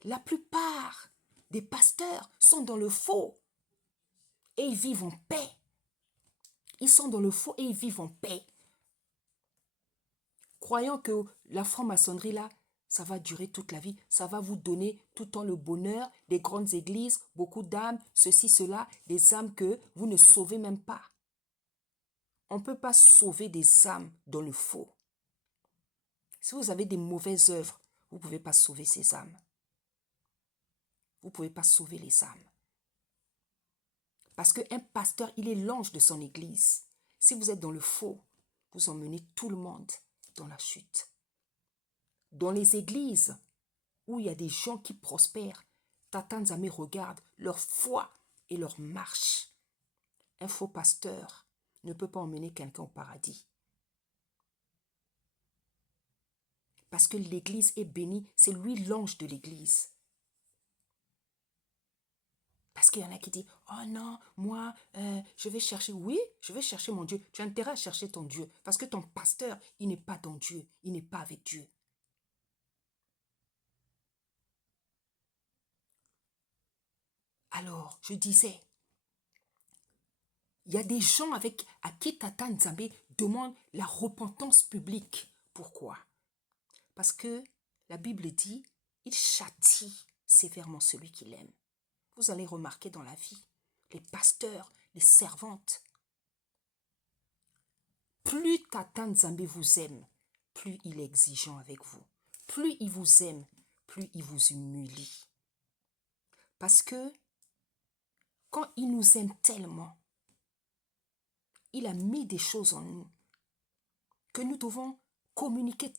La plupart des pasteurs sont dans le faux. Et ils vivent en paix. Ils sont dans le faux et ils vivent en paix. Croyant que la franc-maçonnerie, là, ça va durer toute la vie. Ça va vous donner tout le temps le bonheur, des grandes églises, beaucoup d'âmes, ceci, cela, des âmes que vous ne sauvez même pas. On ne peut pas sauver des âmes dans le faux. Si vous avez des mauvaises œuvres, vous ne pouvez pas sauver ces âmes. Vous ne pouvez pas sauver les âmes. Parce qu'un pasteur, il est l'ange de son église. Si vous êtes dans le faux, vous emmenez tout le monde dans la chute. Dans les églises où il y a des gens qui prospèrent, Tata Nzambe regarde leur foi et leur marche. Un faux pasteur ne peut pas emmener quelqu'un au paradis. Parce que l'église est bénie, c'est lui l'ange de l'église. Parce qu'il y en a qui disent, oh non, moi, je vais chercher. Oui, je vais chercher mon Dieu. Tu as intérêt à chercher ton Dieu. Parce que ton pasteur, il n'est pas dans Dieu. Il n'est pas avec Dieu. Alors, je disais, il y a des gens à qui Tata Nzambe demande la repentance publique. Pourquoi? Parce que la Bible dit, il châtie sévèrement celui qu'il aime. Vous allez remarquer dans la vie, les pasteurs, les servantes, plus Tata Nzambe vous aime, plus il est exigeant avec vous. Plus il vous aime, plus il vous humilie. Parce que quand il nous aime tellement, il a mis des choses en nous que nous devons communiquer,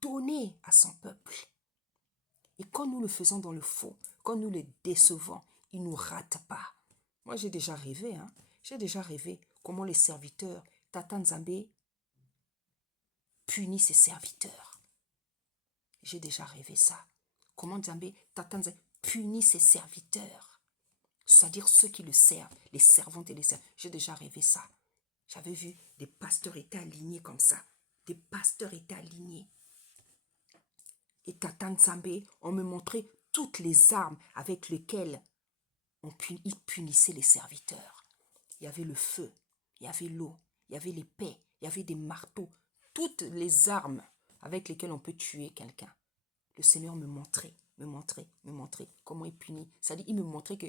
donner à son peuple. Et quand nous le faisons dans le faux, quand nous le décevons, il ne nous rate pas. Moi, j'ai déjà rêvé, J'ai déjà rêvé comment les serviteurs, Tata Nzambe, punit ses serviteurs. J'ai déjà rêvé ça. Comment Tata Nzambe punit ses serviteurs. C'est-à-dire ceux qui le servent, les servantes et les servants. J'ai déjà rêvé ça. J'avais vu des pasteurs étaient alignés comme ça. Des pasteurs étaient alignés. Et Tata Nzambe, on me montrait toutes les armes avec lesquelles il punissait les serviteurs. Il y avait le feu, il y avait l'eau, il y avait l'épée, il y avait des marteaux. Toutes les armes avec lesquelles on peut tuer quelqu'un. Le Seigneur me montrait comment il punit. C'est-à-dire, il me montrait que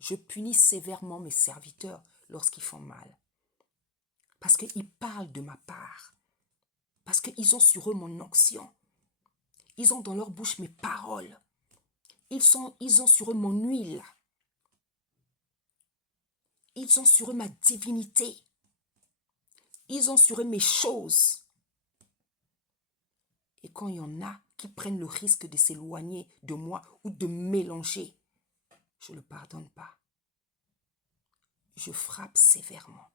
je punis sévèrement mes serviteurs lorsqu'ils font mal. Parce qu'ils parlent de ma part. Parce qu'ils ont sur eux mon onction. Ils ont dans leur bouche mes paroles. Ils ont sur eux mon huile. Ils ont sur eux ma divinité. Ils ont sur eux mes choses. Et quand il y en a qui prennent le risque de s'éloigner de moi ou de mélanger, je ne le pardonne pas. Je frappe sévèrement.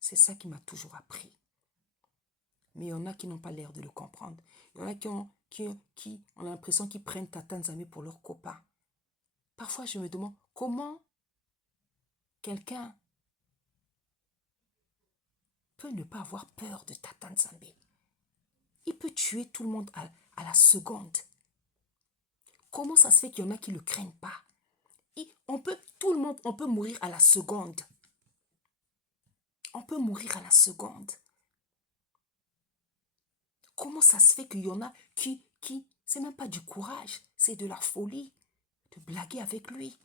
C'est ça qui m'a toujours appris. Mais il y en a qui n'ont pas l'air de le comprendre. Il y en a qui ont l'impression qu'ils prennent Tata Nzambe pour leurs copains. Parfois, je me demande comment quelqu'un peut ne pas avoir peur de Tata Nzambe. Il peut tuer tout le monde à la seconde. Comment ça se fait qu'il y en a qui ne le craignent pas? Tout le monde, on peut mourir à la seconde. On peut mourir à la seconde. Comment ça se fait qu'il y en a qui c'est même pas du courage, c'est de la folie, de blaguer avec lui,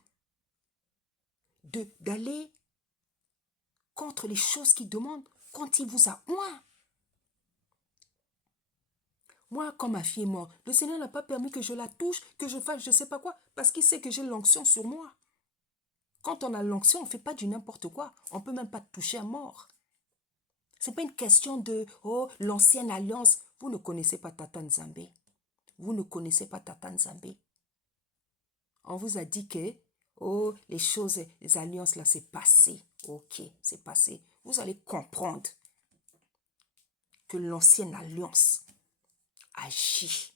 d'aller contre les choses qu'il demande quand il vous a oint. Moi, quand ma fille est morte, le Seigneur n'a pas permis que je la touche, que je fasse je ne sais pas quoi, parce qu'il sait que j'ai l'onction sur moi. Quand on a l'onction, on ne fait pas du n'importe quoi. On ne peut même pas toucher à mort. Ce n'est pas une question de « Oh, l'ancienne alliance ». Vous ne connaissez pas Tata Nzambe. Vous ne connaissez pas Tata Nzambe. On vous a dit que « Oh, les choses, les alliances là, c'est passé. » Ok, c'est passé. Vous allez comprendre que l'ancienne alliance agit.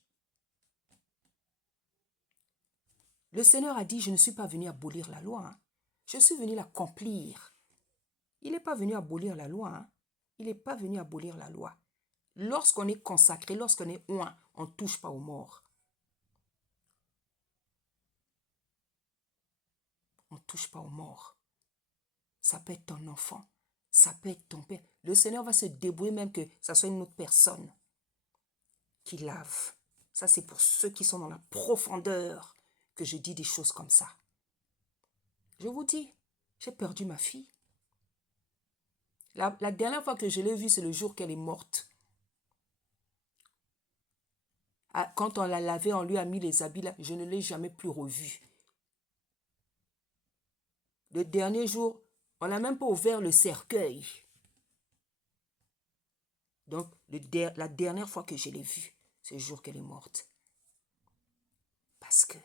Le Seigneur a dit « Je ne suis pas venu abolir la loi. Je suis venu l'accomplir. » Il n'est pas venu abolir la loi. Il n'est pas venu abolir la loi. Lorsqu'on est consacré, lorsqu'on est oint, on ne touche pas aux morts. On ne touche pas aux morts. Ça peut être ton enfant. Ça peut être ton père. Le Seigneur va se débrouiller même que ça soit une autre personne qui lave. Ça, c'est pour ceux qui sont dans la profondeur que je dis des choses comme ça. Je vous dis, j'ai perdu ma fille. La dernière fois que je l'ai vue, c'est le jour qu'elle est morte. Quand on l'a lavée, on lui a mis les habits là, je ne l'ai jamais plus revue. Le dernier jour, on n'a même pas ouvert le cercueil. Donc, la dernière fois que je l'ai vue, c'est le jour qu'elle est morte. Parce que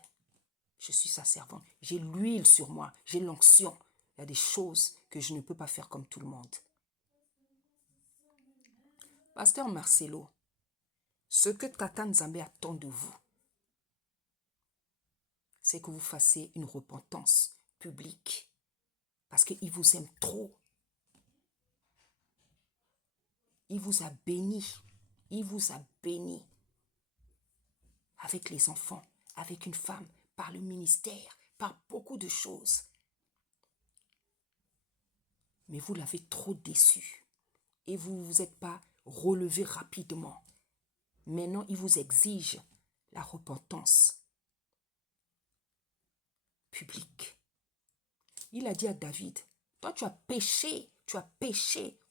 je suis sa servante. J'ai l'huile sur moi, j'ai l'onction. Il y a des choses que je ne peux pas faire comme tout le monde. Pasteur Marcelo, ce que Tata Nzambe attend de vous, c'est que vous fassiez une repentance publique. Parce qu'il vous aime trop. Il vous a béni. Il vous a béni. Avec les enfants, avec une femme, par le ministère, par beaucoup de choses. Mais vous l'avez trop déçu. Et vous ne vous êtes pas relevé rapidement. Maintenant, il vous exige la repentance publique. Il a dit à David, toi tu as péché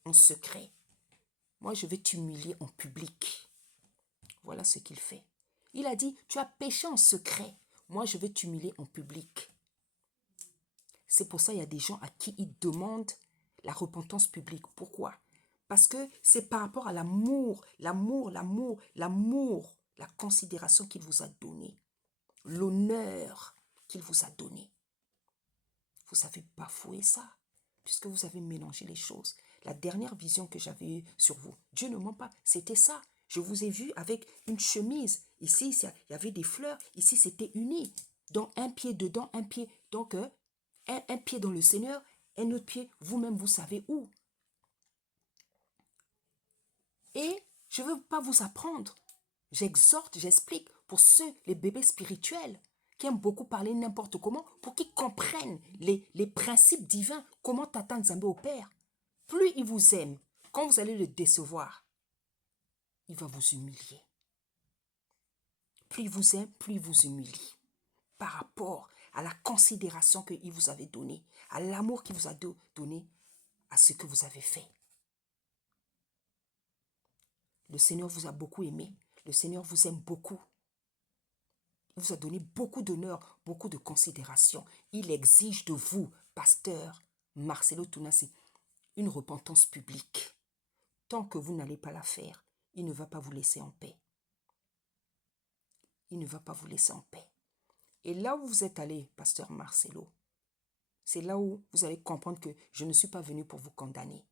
en secret. Moi je vais t'humilier en public. Voilà ce qu'il fait. Il a dit, tu as péché en secret. Moi je vais t'humilier en public. C'est pour ça qu'il y a des gens à qui il demande la repentance publique. Pourquoi? Parce que c'est par rapport à l'amour, la considération qu'il vous a donnée, l'honneur qu'il vous a donné. Vous avez bafoué ça, puisque vous avez mélangé les choses. La dernière vision que j'avais eue sur vous, Dieu ne ment pas, c'était ça. Je vous ai vu avec une chemise. Ici, il y avait des fleurs. Ici, c'était uni. Donc, un pied dedans, un pied. Donc, un pied dans le Seigneur, un autre pied, vous-même, vous savez où. Et je ne veux pas vous apprendre. J'exhorte, j'explique pour ceux, les bébés spirituels, qui aiment beaucoup parler n'importe comment, pour qu'ils comprennent les principes divins, comment Tata Nzambe opère. Plus il vous aime, quand vous allez le décevoir, il va vous humilier. Plus il vous aime, plus il vous humilie. Par rapport à la considération qu'il vous avait donnée, à l'amour qu'il vous a donné, à ce que vous avez fait. Le Seigneur vous a beaucoup aimé. Le Seigneur vous aime beaucoup. Il vous a donné beaucoup d'honneur, beaucoup de considération. Il exige de vous, pasteur Marcelo Tounassi, une repentance publique. Tant que vous n'allez pas la faire, il ne va pas vous laisser en paix. Il ne va pas vous laisser en paix. Et là où vous êtes allé, pasteur Marcelo, c'est là où vous allez comprendre que je ne suis pas venu pour vous condamner,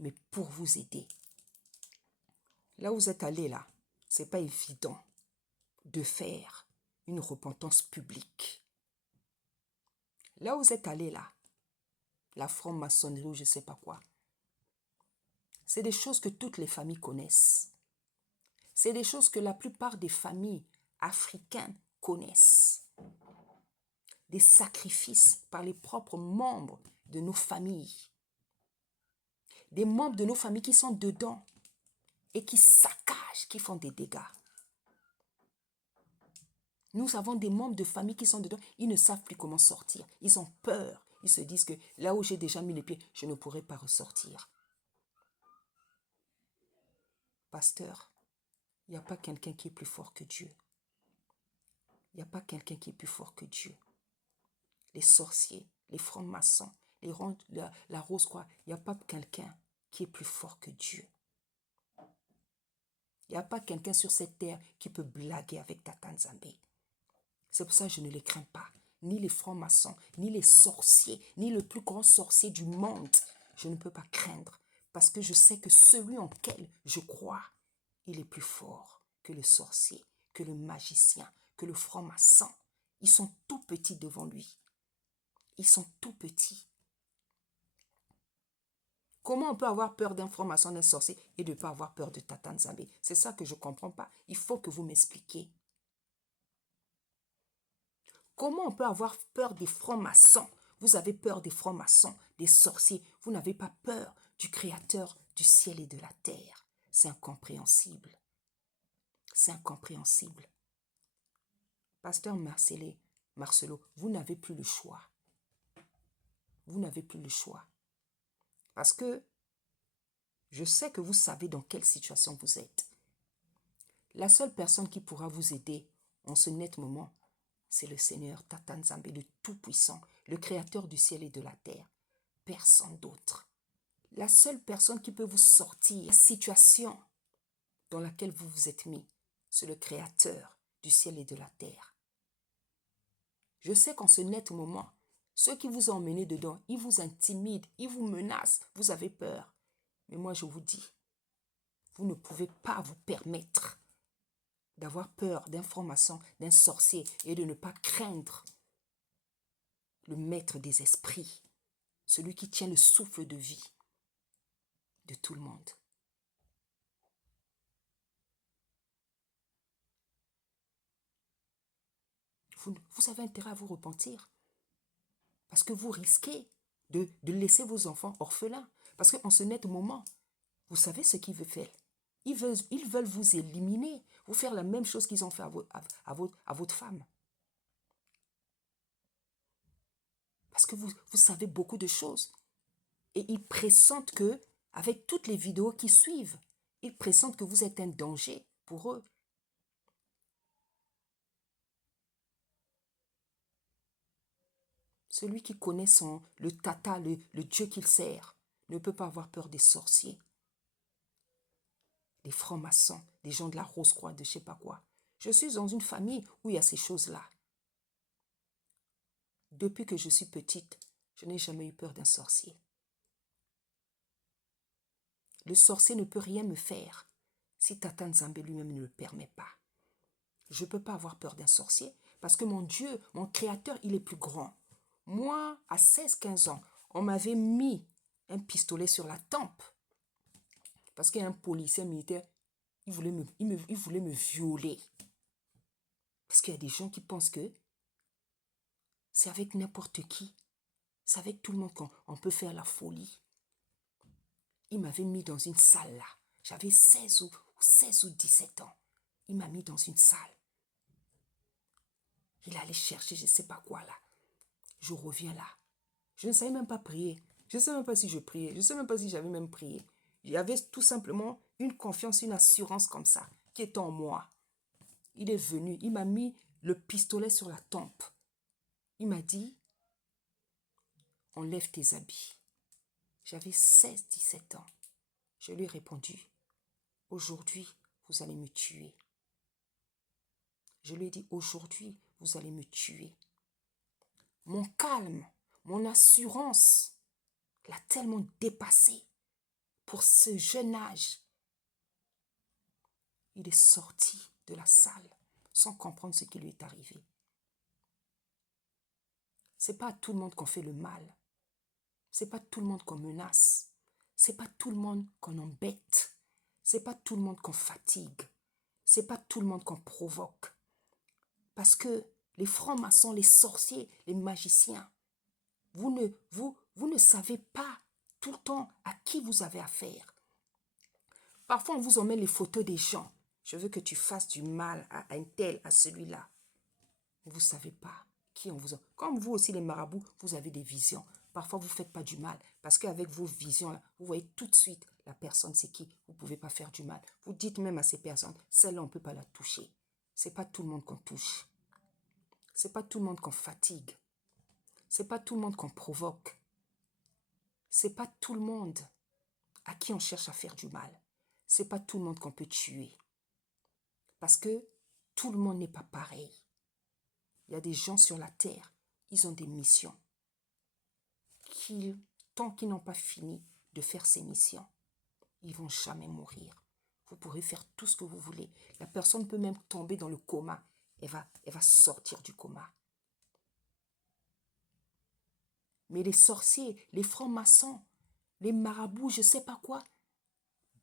mais pour vous aider. Là où vous êtes allé, là, ce n'est pas évident de faire une repentance publique. Là où vous êtes allé, là, la franc-maçonnerie ou je ne sais pas quoi, c'est des choses que toutes les familles connaissent. C'est des choses que la plupart des familles africaines connaissent. Des sacrifices par les propres membres de nos familles. Des membres de nos familles qui sont dedans et qui saccagent, qui font des dégâts. Nous avons des membres de famille qui sont dedans, ils ne savent plus comment sortir. Ils ont peur. Ils se disent que là où j'ai déjà mis les pieds, je ne pourrai pas ressortir. Pasteur, il n'y a pas quelqu'un qui est plus fort que Dieu. Il n'y a pas quelqu'un qui est plus fort que Dieu. Les sorciers, les francs-maçons, la rose-croix, il n'y a pas quelqu'un qui est plus fort que Dieu. Il n'y a pas quelqu'un sur cette terre qui peut blaguer avec Tata Nzambe. C'est pour ça que je ne les crains pas. Ni les francs-maçons, ni les sorciers, ni le plus grand sorcier du monde. Je ne peux pas craindre. Parce que je sais que celui en quel je crois, il est plus fort que le sorcier, que le magicien, que le franc-maçon. Ils sont tout petits devant lui. Ils sont tout petits. Comment on peut avoir peur d'un franc-maçon, d'un sorcier et de ne pas avoir peur de Tata Nzambe? C'est ça que je ne comprends pas. Il faut que vous m'expliquiez. Comment on peut avoir peur des francs-maçons? Vous avez peur des francs-maçons, des sorciers. Vous n'avez pas peur du Créateur du ciel et de la terre. C'est incompréhensible. C'est incompréhensible. Pasteur Marcelo, vous n'avez plus le choix. Vous n'avez plus le choix. Parce que je sais que vous savez dans quelle situation vous êtes. La seule personne qui pourra vous aider en ce net moment, c'est le Seigneur Tata Nzambe, le Tout-Puissant, le Créateur du ciel et de la terre. Personne d'autre. La seule personne qui peut vous sortir de la situation dans laquelle vous vous êtes mis, c'est le Créateur du ciel et de la terre. Je sais qu'en ce net moment, ceux qui vous ont emmené dedans, ils vous intimident, ils vous menacent, vous avez peur. Mais moi, je vous dis, vous ne pouvez pas vous permettre d'avoir peur d'un franc-maçon, d'un sorcier et de ne pas craindre le maître des esprits, celui qui tient le souffle de vie de tout le monde. Vous avez intérêt à vous repentir parce que vous risquez de laisser vos enfants orphelins. Parce qu'en ce net moment, vous savez ce qu'ils veulent faire. Ils veulent vous éliminer, vous faire la même chose qu'ils ont fait à votre femme. Parce que vous savez beaucoup de choses. Et ils pressentent que, avec toutes les vidéos qui suivent, ils pressentent que vous êtes un danger pour eux. Celui qui connaît le tata, le Dieu qu'il sert, ne peut pas avoir peur des sorciers, des francs-maçons, des gens de la Rose-Croix, de je sais pas quoi. Je suis dans une famille où il y a ces choses-là. Depuis que je suis petite, je n'ai jamais eu peur d'un sorcier. Le sorcier ne peut rien me faire si Tata Nzambe lui-même ne le permet pas. Je ne peux pas avoir peur d'un sorcier parce que mon Dieu, mon Créateur, il est plus grand. Moi, à 16-15 ans, on m'avait mis un pistolet sur la tempe parce qu'il y a un policier militaire, il voulait me violer. Parce qu'il y a des gens qui pensent que c'est avec n'importe qui, c'est avec tout le monde qu'on peut faire la folie. Il m'avait mis dans une salle là. J'avais 16 ou 17 ans. Il m'a mis dans une salle. Il allait chercher je ne sais pas quoi là. Je reviens là. Je ne savais même pas prier. Je ne sais même pas si je priais. Je ne sais même pas si j'avais même prié. Il y avait tout simplement une confiance, une assurance comme ça qui est en moi. Il est venu, il m'a mis le pistolet sur la tempe. Il m'a dit, enlève tes habits. J'avais 16-17 ans. Je lui ai répondu, aujourd'hui, vous allez me tuer. Je lui ai dit, aujourd'hui, vous allez me tuer. Mon calme, mon assurance l'a tellement dépassé pour ce jeune âge. Il est sorti de la salle sans comprendre ce qui lui est arrivé. C'est pas à tout le monde qu'on fait le mal. C'est pas tout le monde qu'on menace. C'est pas tout le monde qu'on embête. C'est pas tout le monde qu'on fatigue. C'est pas tout le monde qu'on provoque. Parce que les francs-maçons, les sorciers, les magiciens, vous ne savez pas tout le temps à qui vous avez affaire. Parfois, on vous emmène les photos des gens. Je veux que tu fasses du mal à un tel, à celui-là. Vous ne savez pas qui on vous a. Comme vous aussi, les marabouts, vous avez des visions. Parfois, vous ne faites pas du mal. Parce qu'avec vos visions, vous voyez tout de suite la personne, c'est qui. Vous ne pouvez pas faire du mal. Vous dites même à ces personnes, celle-là, on ne peut pas la toucher. Ce n'est pas tout le monde qu'on touche. Ce n'est pas tout le monde qu'on fatigue. Ce n'est pas tout le monde qu'on provoque. Ce n'est pas tout le monde à qui on cherche à faire du mal. Ce n'est pas tout le monde qu'on peut tuer. Parce que tout le monde n'est pas pareil. Il y a des gens sur la terre, ils ont des missions. Tant qu'ils n'ont pas fini de faire ces missions, ils ne vont jamais mourir. Vous pourrez faire tout ce que vous voulez. La personne peut même tomber dans le coma. Elle va sortir du coma. Mais les sorciers, les francs-maçons, les marabouts, je ne sais pas quoi,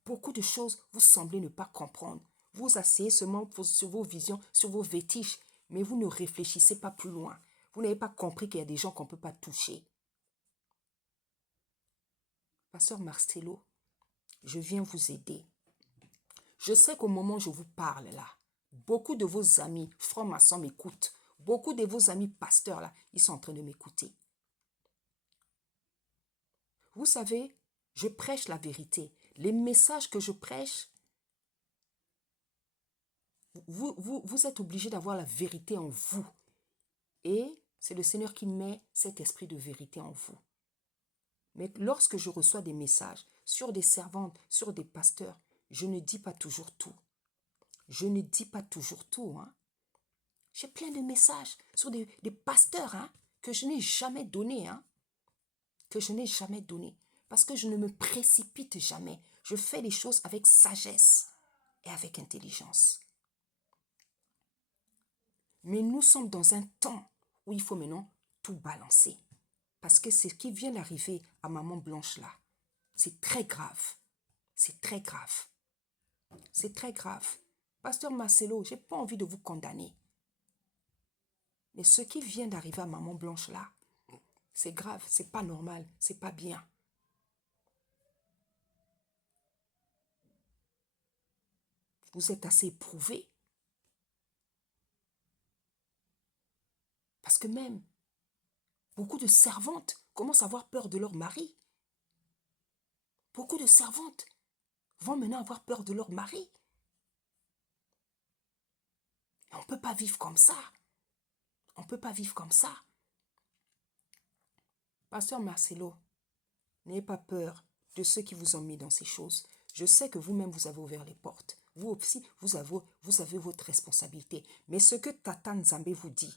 beaucoup de choses, vous semblez ne pas comprendre. Vous asseyez seulement sur vos visions, sur vos vétiches, mais vous ne réfléchissez pas plus loin. Vous n'avez pas compris qu'il y a des gens qu'on ne peut pas toucher. Pasteur Marcelo, je viens vous aider. Je sais qu'au moment où je vous parle là, beaucoup de vos amis francs-maçons m'écoutent. Beaucoup de vos amis pasteurs là, ils sont en train de m'écouter. Vous savez, je prêche la vérité. Les messages que je prêche, vous êtes obligés d'avoir la vérité en vous. Et c'est le Seigneur qui met cet esprit de vérité en vous. Mais lorsque je reçois des messages sur des servantes, sur des pasteurs, je ne dis pas toujours tout. Je ne dis pas toujours tout. Hein. J'ai plein de messages sur des pasteurs que je n'ai jamais donnés. Que je n'ai jamais donnés. Parce que je ne me précipite jamais. Je fais les choses avec sagesse et avec intelligence. Mais nous sommes dans un temps où il faut maintenant tout balancer. Parce que ce qui vient d'arriver à Maman Blanche là, c'est très grave. C'est très grave. C'est très grave. Pasteur Marcelo, je n'ai pas envie de vous condamner. Mais ce qui vient d'arriver à Maman Blanche là, c'est grave, c'est pas normal, c'est pas bien. Vous êtes assez éprouvés. Parce que même, beaucoup de servantes commencent à avoir peur de leur mari. Beaucoup de servantes vont maintenant avoir peur de leur mari. Et on ne peut pas vivre comme ça. On ne peut pas vivre comme ça. Pasteur Marcelo, n'ayez pas peur de ceux qui vous ont mis dans ces choses. Je sais que vous-même, vous avez ouvert les portes. Vous aussi, vous avez votre responsabilité. Mais ce que Tata Nzambe vous dit,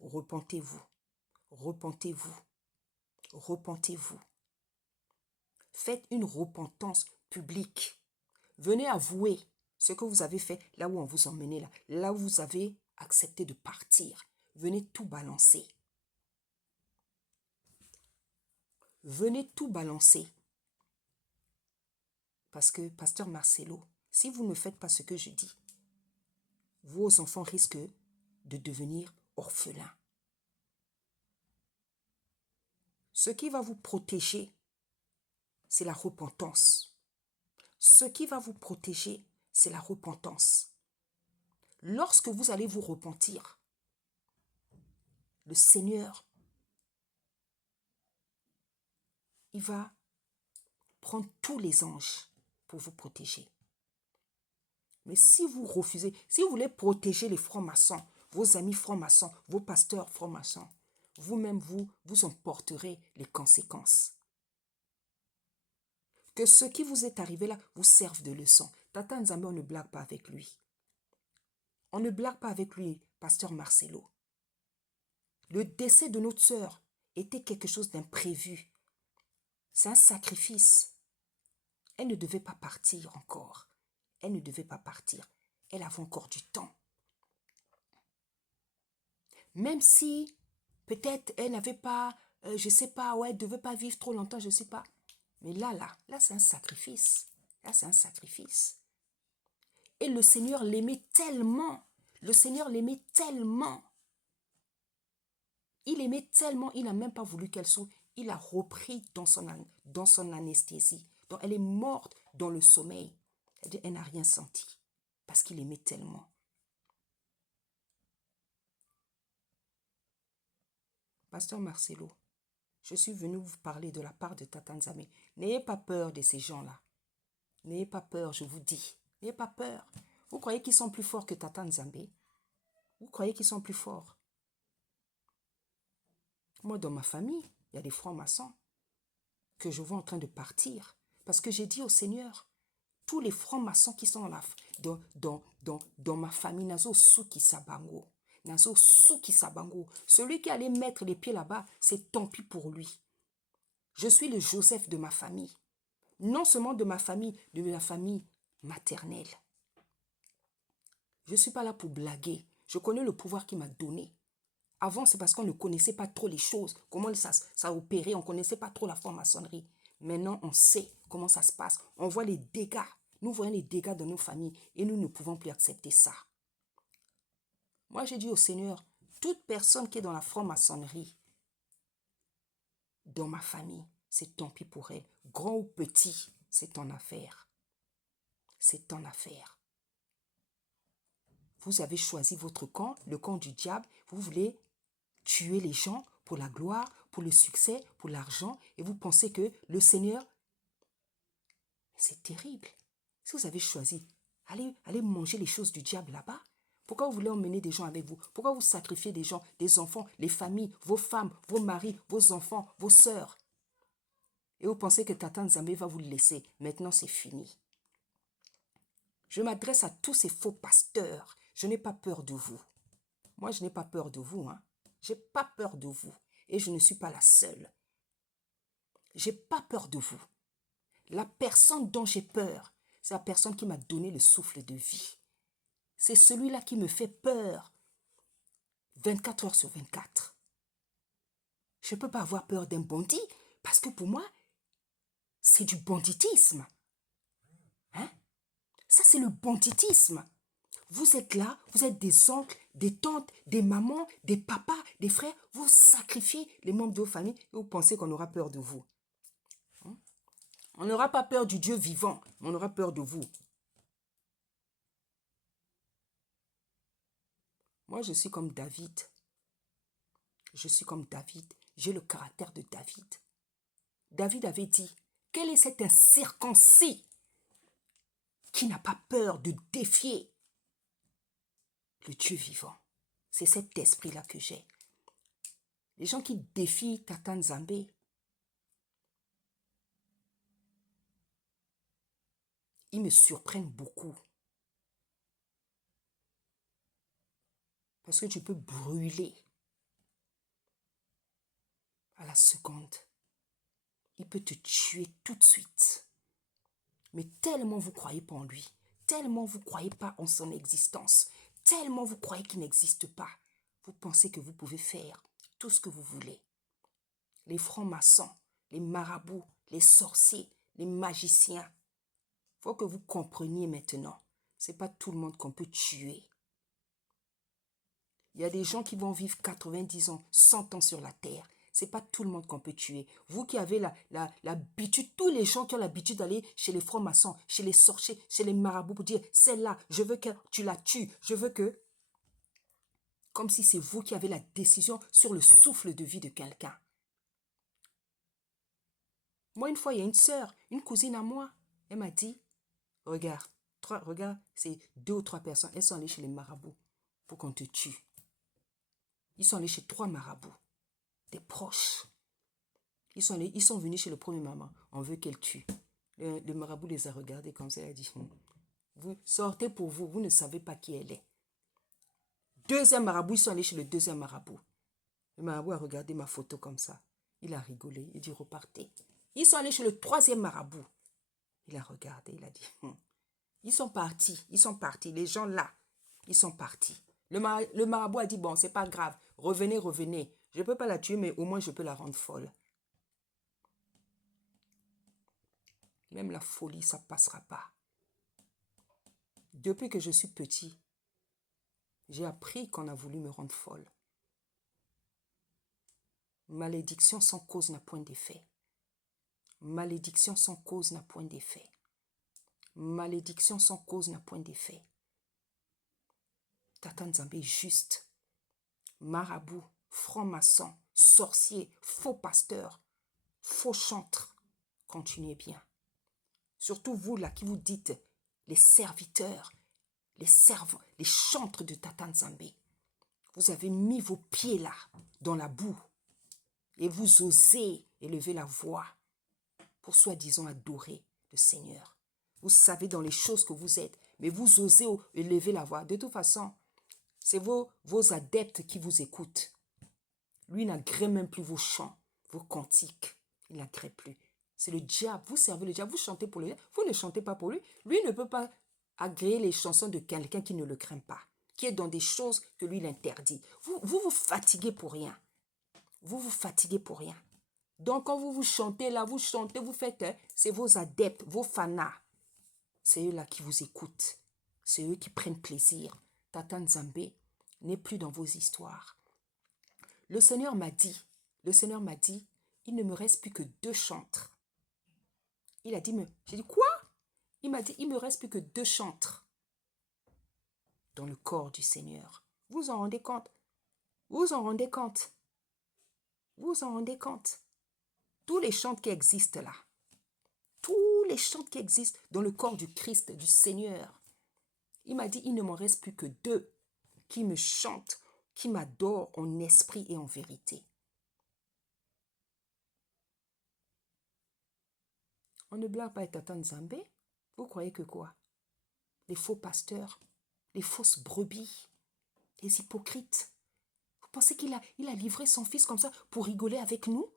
repentez-vous. Repentez-vous. Repentez-vous. Faites une repentance publique. Venez avouer ce que vous avez fait là où on vous emmenait, là où vous avez accepté de partir. Venez tout balancer. Venez tout balancer. Parce que, Pasteur Marcelo, si vous ne faites pas ce que je dis, vos enfants risquent de devenir orphelins. Ce qui va vous protéger, c'est la repentance. Ce qui va vous protéger, c'est la repentance. Lorsque vous allez vous repentir, le Seigneur, il va prendre tous les anges pour vous protéger. Mais si vous refusez, si vous voulez protéger les francs-maçons, vos amis francs-maçons, vos pasteurs francs-maçons, vous-même, vous en porterez les conséquences. Que ce qui vous est arrivé là vous serve de leçon. Tata Nzambe, on ne blague pas avec lui. On ne blague pas avec lui, pasteur Marcelo. Le décès de notre sœur était quelque chose d'imprévu. C'est un sacrifice. Elle ne devait pas partir encore. Elle ne devait pas partir. Elle avait encore du temps. Même si peut-être elle n'avait pas, je ne sais pas, ouais, elle ne devait pas vivre trop longtemps, je ne sais pas. Mais là, c'est un sacrifice. Là, c'est un sacrifice. Et le Seigneur l'aimait tellement. Le Seigneur l'aimait tellement. Il aimait tellement, il n'a même pas voulu qu'elle souffre. Il a repris dans son anesthésie. Donc, elle est morte dans le sommeil. Elle n'a rien senti. Parce qu'il aimait tellement. Pasteur Marcelo, je suis venu vous parler de la part de Tata Nzambe. N'ayez pas peur de ces gens-là. N'ayez pas peur, je vous dis. N'ayez pas peur. Vous croyez qu'ils sont plus forts que Tata Nzambe? Vous croyez qu'ils sont plus forts? Moi, dans ma famille, il y a des francs-maçons que je vois en train de partir. Parce que j'ai dit au Seigneur, tous les francs-maçons qui sont dans ma famille, Nazo Suki Sabango. Nazo Suki Sabango. Celui qui allait mettre les pieds là-bas, c'est tant pis pour lui. Je suis le Joseph de ma famille. Non seulement de ma famille maternelle. Je ne suis pas là pour blaguer. Je connais le pouvoir qu'il m'a donné. Avant, c'est parce qu'on ne connaissait pas trop les choses, comment ça opérait, on ne connaissait pas trop la franc-maçonnerie. Maintenant, on sait comment ça se passe. On voit les dégâts. Nous voyons les dégâts dans nos familles et nous ne pouvons plus accepter ça. Moi, j'ai dit au Seigneur, toute personne qui est dans la franc-maçonnerie, dans ma famille, c'est tant pis pour elle. Grand ou petit, c'est ton affaire. C'est ton affaire. Vous avez choisi votre camp, le camp du diable. Vous voulez tuer les gens pour la gloire, pour le succès, pour l'argent. Et vous pensez que le Seigneur... C'est terrible. Si vous avez choisi, allez manger les choses du diable là-bas. Pourquoi vous voulez emmener des gens avec vous? Pourquoi vous sacrifiez des gens, des enfants, les familles, vos femmes, vos maris, vos enfants, vos sœurs? Et vous pensez que Tata Nzambe va vous le laisser. Maintenant, c'est fini. Je m'adresse à tous ces faux pasteurs. Je n'ai pas peur de vous. Moi, je n'ai pas peur de vous. Hein. Je n'ai pas peur de vous. Et je ne suis pas la seule. Je n'ai pas peur de vous. La personne dont j'ai peur, c'est la personne qui m'a donné le souffle de vie. C'est celui-là qui me fait peur 24 heures sur 24. Je ne peux pas avoir peur d'un bandit parce que pour moi, c'est du banditisme. Hein? Ça, c'est le banditisme. Vous êtes là, vous êtes des oncles, des tantes, des mamans, des papas, des frères. Vous sacrifiez les membres de vos familles et vous pensez qu'on aura peur de vous. Hein? On n'aura pas peur du Dieu vivant, mais on aura peur de vous. Moi, je suis comme David. Je suis comme David. J'ai le caractère de David. David avait dit, quel est cet incirconcis qui n'a pas peur de défier le Dieu vivant? C'est cet esprit-là que j'ai. Les gens qui défient Tata Nzambe, ils me surprennent beaucoup. Parce que tu peux brûler à la seconde. Il peut te tuer tout de suite. Mais tellement vous ne croyez pas en lui, tellement vous ne croyez pas en son existence, tellement vous croyez qu'il n'existe pas, vous pensez que vous pouvez faire tout ce que vous voulez. Les francs-maçons, les marabouts, les sorciers, les magiciens. Il faut que vous compreniez maintenant, ce n'est pas tout le monde qu'on peut tuer. Il y a des gens qui vont vivre 90 ans, 100 ans sur la terre. Ce n'est pas tout le monde qu'on peut tuer. Vous qui avez l'habitude, tous les gens qui ont l'habitude d'aller chez les francs-maçons, chez les sorciers, chez les marabouts pour dire, celle-là, je veux que tu la tues. Je veux que... Comme si c'est vous qui avez la décision sur le souffle de vie de quelqu'un. Moi, une fois, il y a une sœur, une cousine à moi. Elle m'a dit, regarde, c'est 2 ou 3 personnes. Elles sont allées chez les marabouts pour qu'on te tue. Ils sont allés chez 3 marabouts. Des proches. Ils sont venus chez le premier maman. On veut qu'elle tue. Le marabout les a regardés comme ça. Il a dit, vous sortez pour vous. Vous ne savez pas qui elle est. Deuxième marabout, ils sont allés chez le deuxième marabout. Le marabout a regardé ma photo comme ça. Il a rigolé. Il dit, repartez. Ils sont allés chez le troisième marabout. Il a regardé. Il a dit, ils sont partis. Ils sont partis. Les gens là, ils sont partis. Le marabout a dit, bon, c'est pas grave. Revenez, revenez. Je ne peux pas la tuer, mais au moins je peux la rendre folle. Même la folie, ça ne passera pas. Depuis que je suis petit, j'ai appris qu'on a voulu me rendre folle. Malédiction sans cause n'a point d'effet. Malédiction sans cause n'a point d'effet. Malédiction sans cause n'a point d'effet. Tata Nzambe est juste. Marabout, franc-maçon, sorcier, faux pasteur, faux chantre. Continuez bien. Surtout vous là qui vous dites les serviteurs, les servants, les chantres de Tata Nzambe. Vous avez mis vos pieds là, dans la boue, et vous osez élever la voix pour soi-disant adorer le Seigneur. Vous savez dans les choses que vous êtes, mais vous osez élever la voix. De toute façon, c'est vos adeptes qui vous écoutent. Lui n'agrée même plus vos chants, vos cantiques. Il n'agrée plus. C'est le diable. Vous servez le diable. Vous chantez pour lui. Vous ne chantez pas pour lui. Lui ne peut pas agréer les chansons de quelqu'un qui ne le craint pas, qui est dans des choses que lui l'interdit. Vous fatiguez pour rien. Vous vous fatiguez pour rien. Donc, quand vous chantez là, vous chantez, vous faites, c'est vos adeptes, vos fanas. C'est eux là qui vous écoutent. C'est eux qui prennent plaisir. Tata Nzambe n'est plus dans vos histoires. Le Seigneur m'a dit, il ne me reste plus que 2 chantres. Il a dit, j'ai dit, quoi? Il m'a dit, il me reste plus que 2 chantres dans le corps du Seigneur. Vous en rendez compte? Vous en rendez compte? Vous en rendez compte? Tous les chantres qui existent là, tous les chantres qui existent dans le corps du Christ, du Seigneur. Il m'a dit, il ne m'en reste plus que 2 qui me chantent, qui m'adorent en esprit et en vérité. On ne blague pas Tata Nzambe. Vous croyez que quoi? Les faux pasteurs, les fausses brebis, les hypocrites. Vous pensez qu'il a livré son fils comme ça pour rigoler avec nous?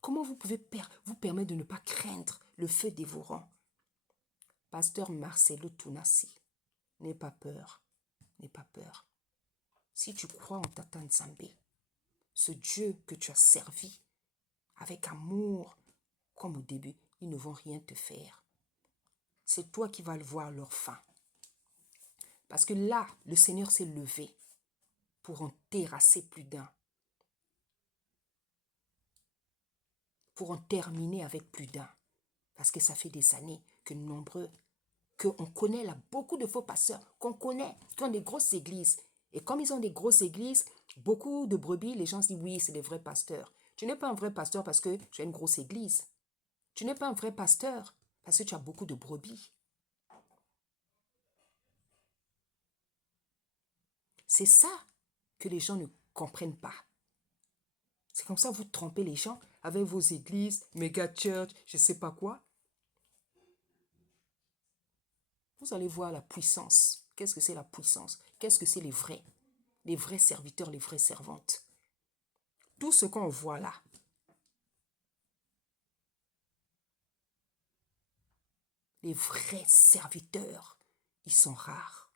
Comment vous pouvez vous permettre de ne pas craindre le feu dévorant? Pasteur Marcelo Tunasi, n'aie pas peur, n'aie pas peur. Si tu crois en Tata Nzambe, ce Dieu que tu as servi avec amour, comme au début, ils ne vont rien te faire. C'est toi qui vas le voir leur fin. Parce que là, le Seigneur s'est levé pour en terrasser plus d'un. Pour en terminer avec plus d'un. Parce que ça fait des années que nombreux, qu'on connaît là, beaucoup de faux pasteurs, qu'on connaît, qui ont des grosses églises. Et comme ils ont des grosses églises, beaucoup de brebis, les gens se disent oui, c'est des vrais pasteurs. Tu n'es pas un vrai pasteur parce que tu as une grosse église. Tu n'es pas un vrai pasteur parce que tu as beaucoup de brebis. C'est ça que les gens ne comprennent pas. C'est comme ça que vous trompez les gens avec vos églises, méga church, je ne sais pas quoi. Vous allez voir la puissance. Qu'est-ce que c'est la puissance? Qu'est-ce que c'est les vrais serviteurs, les vraies servantes? Tout ce qu'on voit là, les vrais serviteurs, ils sont rares.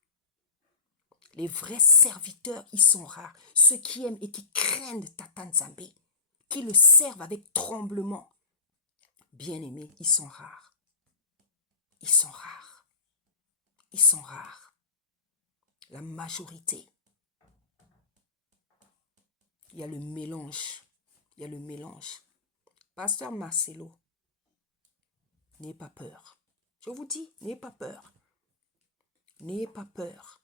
Les vrais serviteurs, ils sont rares. Ceux qui aiment et qui craignent Tata Nzambe, qui le servent avec tremblement. Bien-aimés, ils sont rares. Ils sont rares. Ils sont rares. La majorité. Il y a le mélange. Il y a le mélange. Pasteur Marcelo, n'ayez pas peur. Je vous dis, n'ayez pas peur. N'ayez pas peur.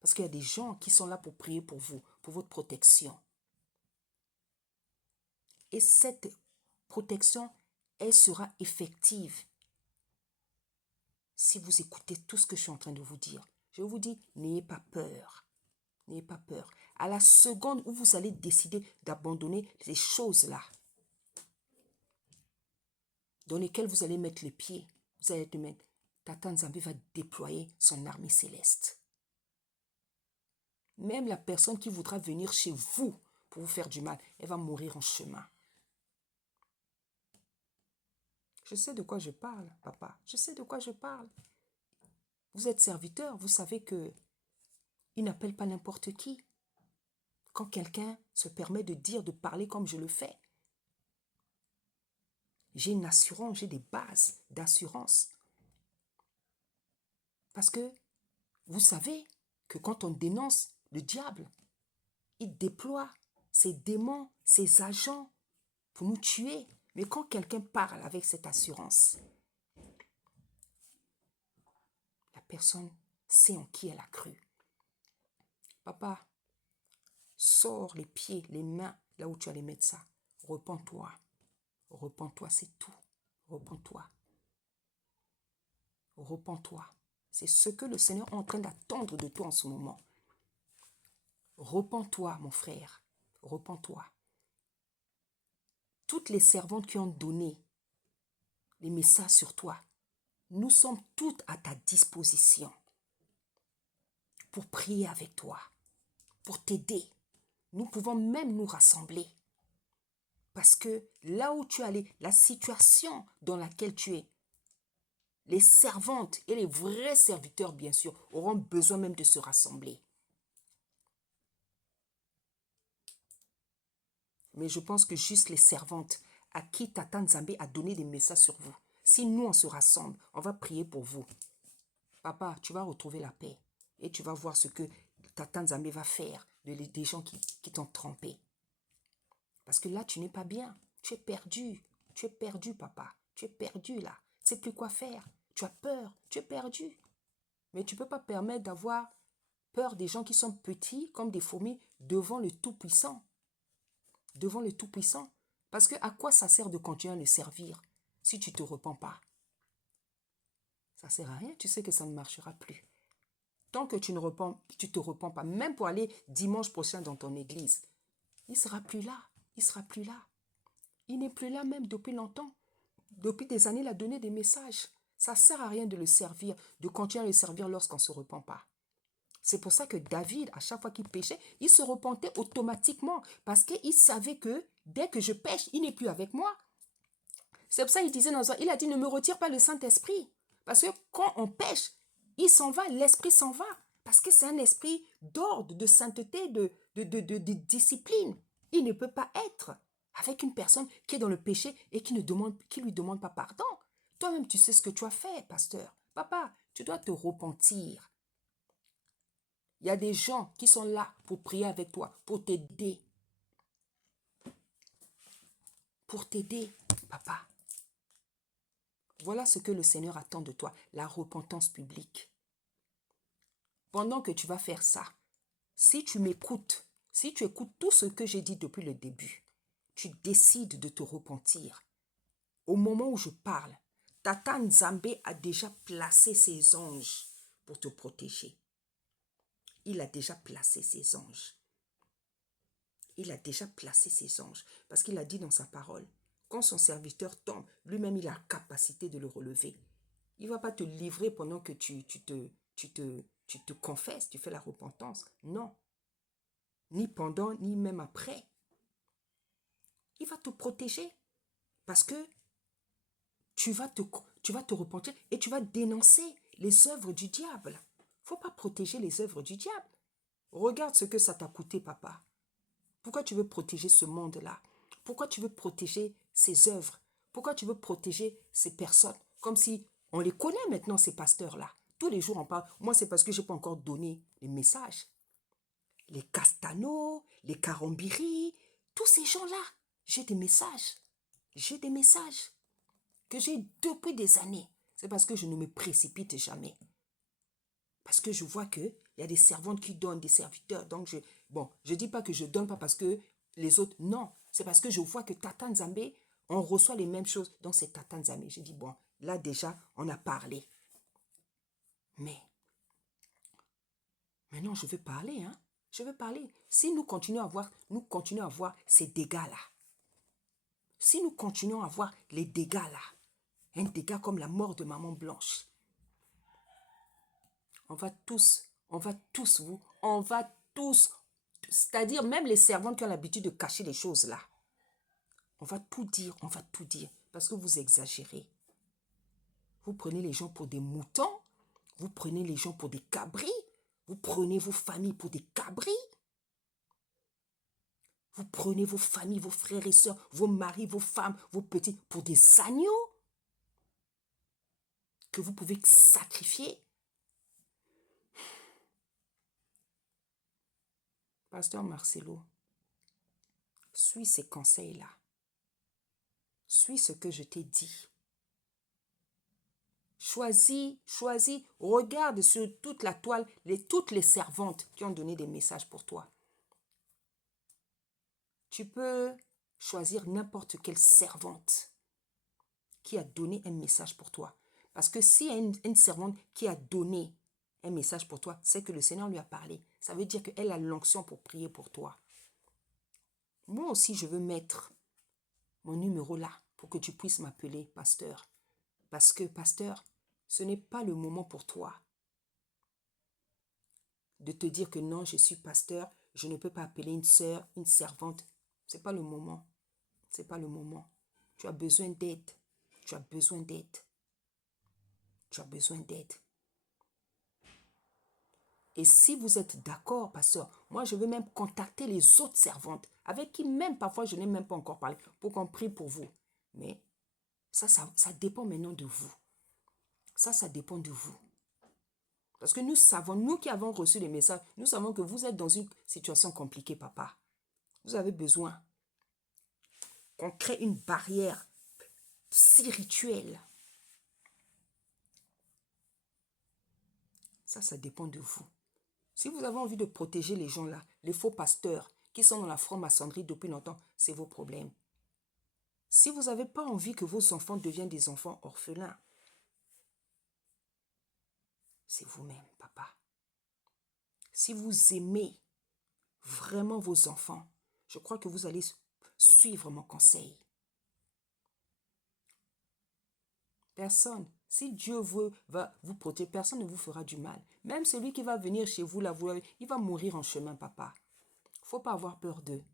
Parce qu'il y a des gens qui sont là pour prier pour vous, pour votre protection. Et cette protection, elle sera effective si vous écoutez tout ce que je suis en train de vous dire. Je vous dis, n'ayez pas peur. N'ayez pas peur. À la seconde où vous allez décider d'abandonner ces choses-là, dans lesquelles vous allez mettre les pieds, vous allez te mettre, Tata Nzambe va déployer son armée céleste. Même la personne qui voudra venir chez vous pour vous faire du mal, elle va mourir en chemin. Je sais de quoi je parle, papa. Je sais de quoi je parle. Vous êtes serviteur, vous savez que il n'appelle pas n'importe qui. Quand quelqu'un se permet de dire, de parler comme je le fais, j'ai une assurance, j'ai des bases d'assurance. Parce que vous savez que quand on dénonce le diable, il déploie ses démons, ses agents pour nous tuer. Mais quand quelqu'un parle avec cette assurance, la personne sait en qui elle a cru. Papa, sors les pieds, les mains, là où tu allais mettre ça. Repends-toi. Repends-toi, c'est tout. Repends-toi. Repends-toi. C'est ce que le Seigneur est en train d'attendre de toi en ce moment. Repends-toi, mon frère. Repends-toi. Toutes les servantes qui ont donné les messages sur toi, nous sommes toutes à ta disposition pour prier avec toi, pour t'aider. Nous pouvons même nous rassembler. Parce que là où tu es allé, la situation dans laquelle tu es, les servantes et les vrais serviteurs, bien sûr, auront besoin même de se rassembler. Mais je pense que juste les servantes à qui Tata Nzambe a donné des messages sur vous, si nous on se rassemble, on va prier pour vous. Papa, tu vas retrouver la paix et tu vas voir ce que Tata Nzambe va faire des gens qui t'ont trompé. Parce que là, tu n'es pas bien. Tu es perdu. Tu es perdu, papa. Tu es perdu, là. Tu ne sais plus quoi faire. Tu as peur. Tu es perdu. Mais tu ne peux pas permettre d'avoir peur des gens qui sont petits, comme des fourmis, devant le Tout-Puissant. Devant le Tout-Puissant. Parce que à quoi ça sert de continuer à le servir si tu ne te repens pas? Ça ne sert à rien. Tu sais que ça ne marchera plus. Tant que tu te repens pas, même pour aller dimanche prochain dans ton église, il ne sera plus là. Il ne sera plus là. Il n'est plus là même depuis longtemps. Depuis des années, il a donné des messages. Ça ne sert à rien de le servir, de continuer à le servir lorsqu'on ne se repent pas. C'est pour ça que David, à chaque fois qu'il péchait, il se repentait automatiquement. Parce qu'il savait que dès que je pêche, il n'est plus avec moi. C'est pour ça qu'il disait il a dit, ne me retire pas le Saint-Esprit. Parce que quand on pêche, il s'en va, l'esprit s'en va. Parce que c'est un esprit d'ordre, de sainteté, de discipline. Il ne peut pas être avec une personne qui est dans le péché et qui lui demande pas pardon. Toi-même, tu sais ce que tu as fait, pasteur. Papa, tu dois te repentir. Il y a des gens qui sont là pour prier avec toi, pour t'aider. Pour t'aider, papa. Voilà ce que le Seigneur attend de toi, la repentance publique. Pendant que tu vas faire ça, si tu m'écoutes, si tu écoutes tout ce que j'ai dit depuis le début, tu décides de te repentir. Au moment où je parle, Tata Nzambe a déjà placé ses anges pour te protéger. Il a déjà placé ses anges. Il a déjà placé ses anges. Parce qu'il a dit dans sa parole, quand son serviteur tombe, lui-même il a la capacité de le relever. Il ne va pas te livrer pendant que tu te confesses, tu fais la repentance. Non. Ni pendant, ni même après. Il va te protéger. Parce que tu vas te repentir et tu vas dénoncer les œuvres du diable. Il ne faut pas protéger les œuvres du diable. Regarde ce que ça t'a coûté, papa. Pourquoi tu veux protéger ce monde-là? Pourquoi tu veux protéger ces œuvres? Pourquoi tu veux protéger ces personnes? Comme si on les connaît maintenant, ces pasteurs-là. Tous les jours, on parle. Moi, c'est parce que je n'ai pas encore donné les messages. Les Castano, les Karambiri, tous ces gens-là, j'ai des messages. J'ai des messages que j'ai depuis des années. C'est parce que je ne me précipite jamais. Parce que je vois qu'il y a des servantes qui donnent, des serviteurs. Donc, je ne dis pas que je ne donne pas parce que les autres, non. C'est parce que je vois que Tata Nzambe, on reçoit les mêmes choses. Donc, c'est Tata Nzambe. J'ai dit, bon, là déjà, on a parlé. Mais, maintenant, je veux parler, hein. Je veux parler. Si nous continuons à voir ces dégâts-là, si nous continuons à voir les dégâts-là, un dégât comme la mort de Maman Blanche, on va tous, c'est-à-dire même les servantes qui ont l'habitude de cacher les choses là, on va tout dire, parce que vous exagérez. Vous prenez les gens pour des moutons, vous prenez les gens pour des cabris, vous prenez vos familles pour des cabris, vous prenez vos familles, vos frères et sœurs, vos maris, vos femmes, vos petits pour des agneaux que vous pouvez sacrifier. Pasteur Marcelo, suis ces conseils-là. Suis ce que je t'ai dit. Choisis, regarde sur toute la toile toutes les servantes qui ont donné des messages pour toi. Tu peux choisir n'importe quelle servante qui a donné un message pour toi. Parce que s'il y a une servante qui a donné un message pour toi, c'est que le Seigneur lui a parlé. Ça veut dire qu'elle a l'onction pour prier pour toi. Moi aussi, je veux mettre mon numéro là pour que tu puisses m'appeler pasteur. Parce que, pasteur, ce n'est pas le moment pour toi de te dire que non, je suis pasteur, je ne peux pas appeler une sœur, une servante. Ce n'est pas le moment. Ce n'est pas le moment. Tu as besoin d'aide. Tu as besoin d'aide. Tu as besoin d'aide. Et si vous êtes d'accord, pasteur, moi je veux même contacter les autres servantes avec qui même parfois je n'ai même pas encore parlé pour qu'on prie pour vous. Mais ça dépend maintenant de vous. Ça dépend de vous. Parce que nous savons, nous qui avons reçu les messages, nous savons que vous êtes dans une situation compliquée, papa. Vous avez besoin qu'on crée une barrière spirituelle. Ça dépend de vous. Si vous avez envie de protéger les gens là, les faux pasteurs qui sont dans la franc-maçonnerie depuis longtemps, c'est vos problèmes. Si vous n'avez pas envie que vos enfants deviennent des enfants orphelins, c'est vous-même, papa. Si vous aimez vraiment vos enfants, je crois que vous allez suivre mon conseil. Personne, si Dieu va vous protéger, personne ne vous fera du mal. Même celui qui va venir chez vous, là, il va mourir en chemin, papa. Faut pas avoir peur d'eux.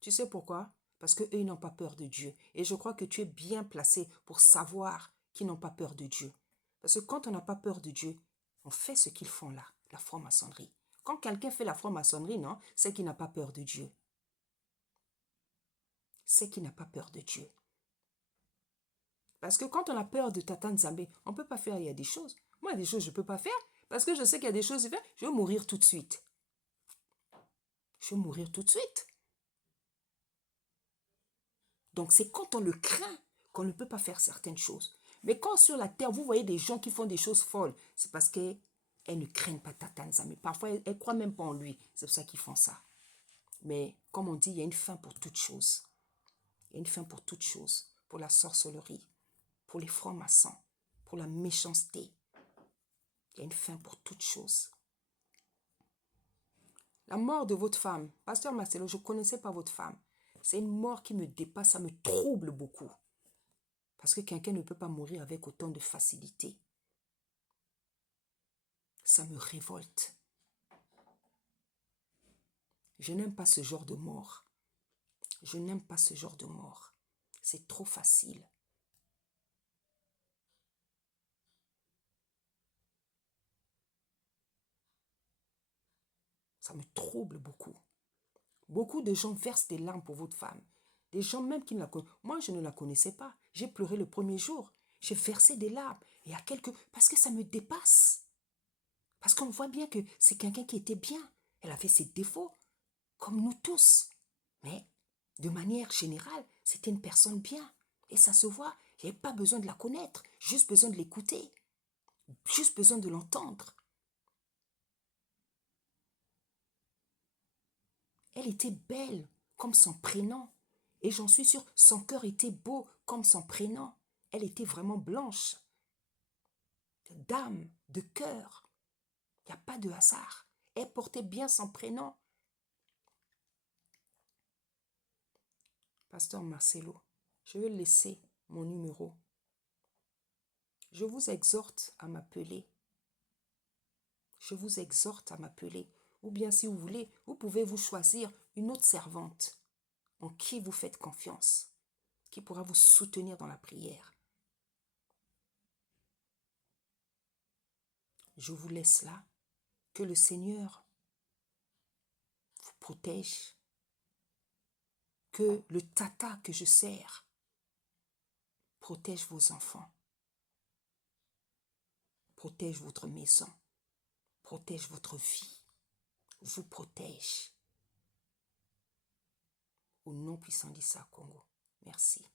Tu sais pourquoi? Parce qu'eux, ils n'ont pas peur de Dieu. Et je crois que tu es bien placé pour savoir qu'ils n'ont pas peur de Dieu. Parce que quand on n'a pas peur de Dieu, on fait ce qu'ils font là, la franc-maçonnerie. Quand quelqu'un fait la franc-maçonnerie, non, c'est qu'il n'a pas peur de Dieu. C'est qu'il n'a pas peur de Dieu. Parce que quand on a peur de Tata Nzambe, on ne peut pas faire, il y a des choses. Moi, il y a des choses que je ne peux pas faire parce que je sais qu'il y a des choses à faire, je vais mourir tout de suite. Je vais mourir tout de suite. Donc, c'est quand on le craint qu'on ne peut pas faire certaines choses. Mais quand sur la terre, vous voyez des gens qui font des choses folles, c'est parce qu'elles ne craignent pas Tata Nzambe. Parfois, elles ne croient même pas en lui. C'est pour ça qu'ils font ça. Mais comme on dit, il y a une fin pour toute chose. Il y a une fin pour toute chose. Pour la sorcellerie, pour les francs-maçons, pour la méchanceté. Il y a une fin pour toute chose. La mort de votre femme, Pasteur Marcelo, je ne connaissais pas votre femme. C'est une mort qui me dépasse, ça me trouble beaucoup. Parce que quelqu'un ne peut pas mourir avec autant de facilité. Ça me révolte. Je n'aime pas ce genre de mort. Je n'aime pas ce genre de mort. C'est trop facile. Ça me trouble beaucoup. Beaucoup de gens versent des larmes pour votre femme. Des gens même qui ne la connaissent. Moi, je ne la connaissais pas. J'ai pleuré le premier jour. J'ai versé des larmes. Et à parce que ça me dépasse. Parce qu'on voit bien que c'est quelqu'un qui était bien. Elle avait ses défauts, comme nous tous. Mais de manière générale, c'était une personne bien. Et ça se voit. Il n'y avait pas besoin de la connaître. Juste besoin de l'écouter. Juste besoin de l'entendre. Elle était belle comme son prénom. Et j'en suis sûre, son cœur était beau comme son prénom. Elle était vraiment blanche. Dame de cœur. Il n'y a pas de hasard. Elle portait bien son prénom. Pasteur Marcelo, je vais laisser mon numéro. Je vous exhorte à m'appeler. Je vous exhorte à m'appeler. Ou bien si vous voulez, vous pouvez vous choisir une autre servante en qui vous faites confiance, qui pourra vous soutenir dans la prière. Je vous laisse là. Que le Seigneur vous protège. Que le tata que je sers protège vos enfants. Protège votre maison. Protège votre vie. Vous protège. Au nom puissant d'Issa Congo. Merci.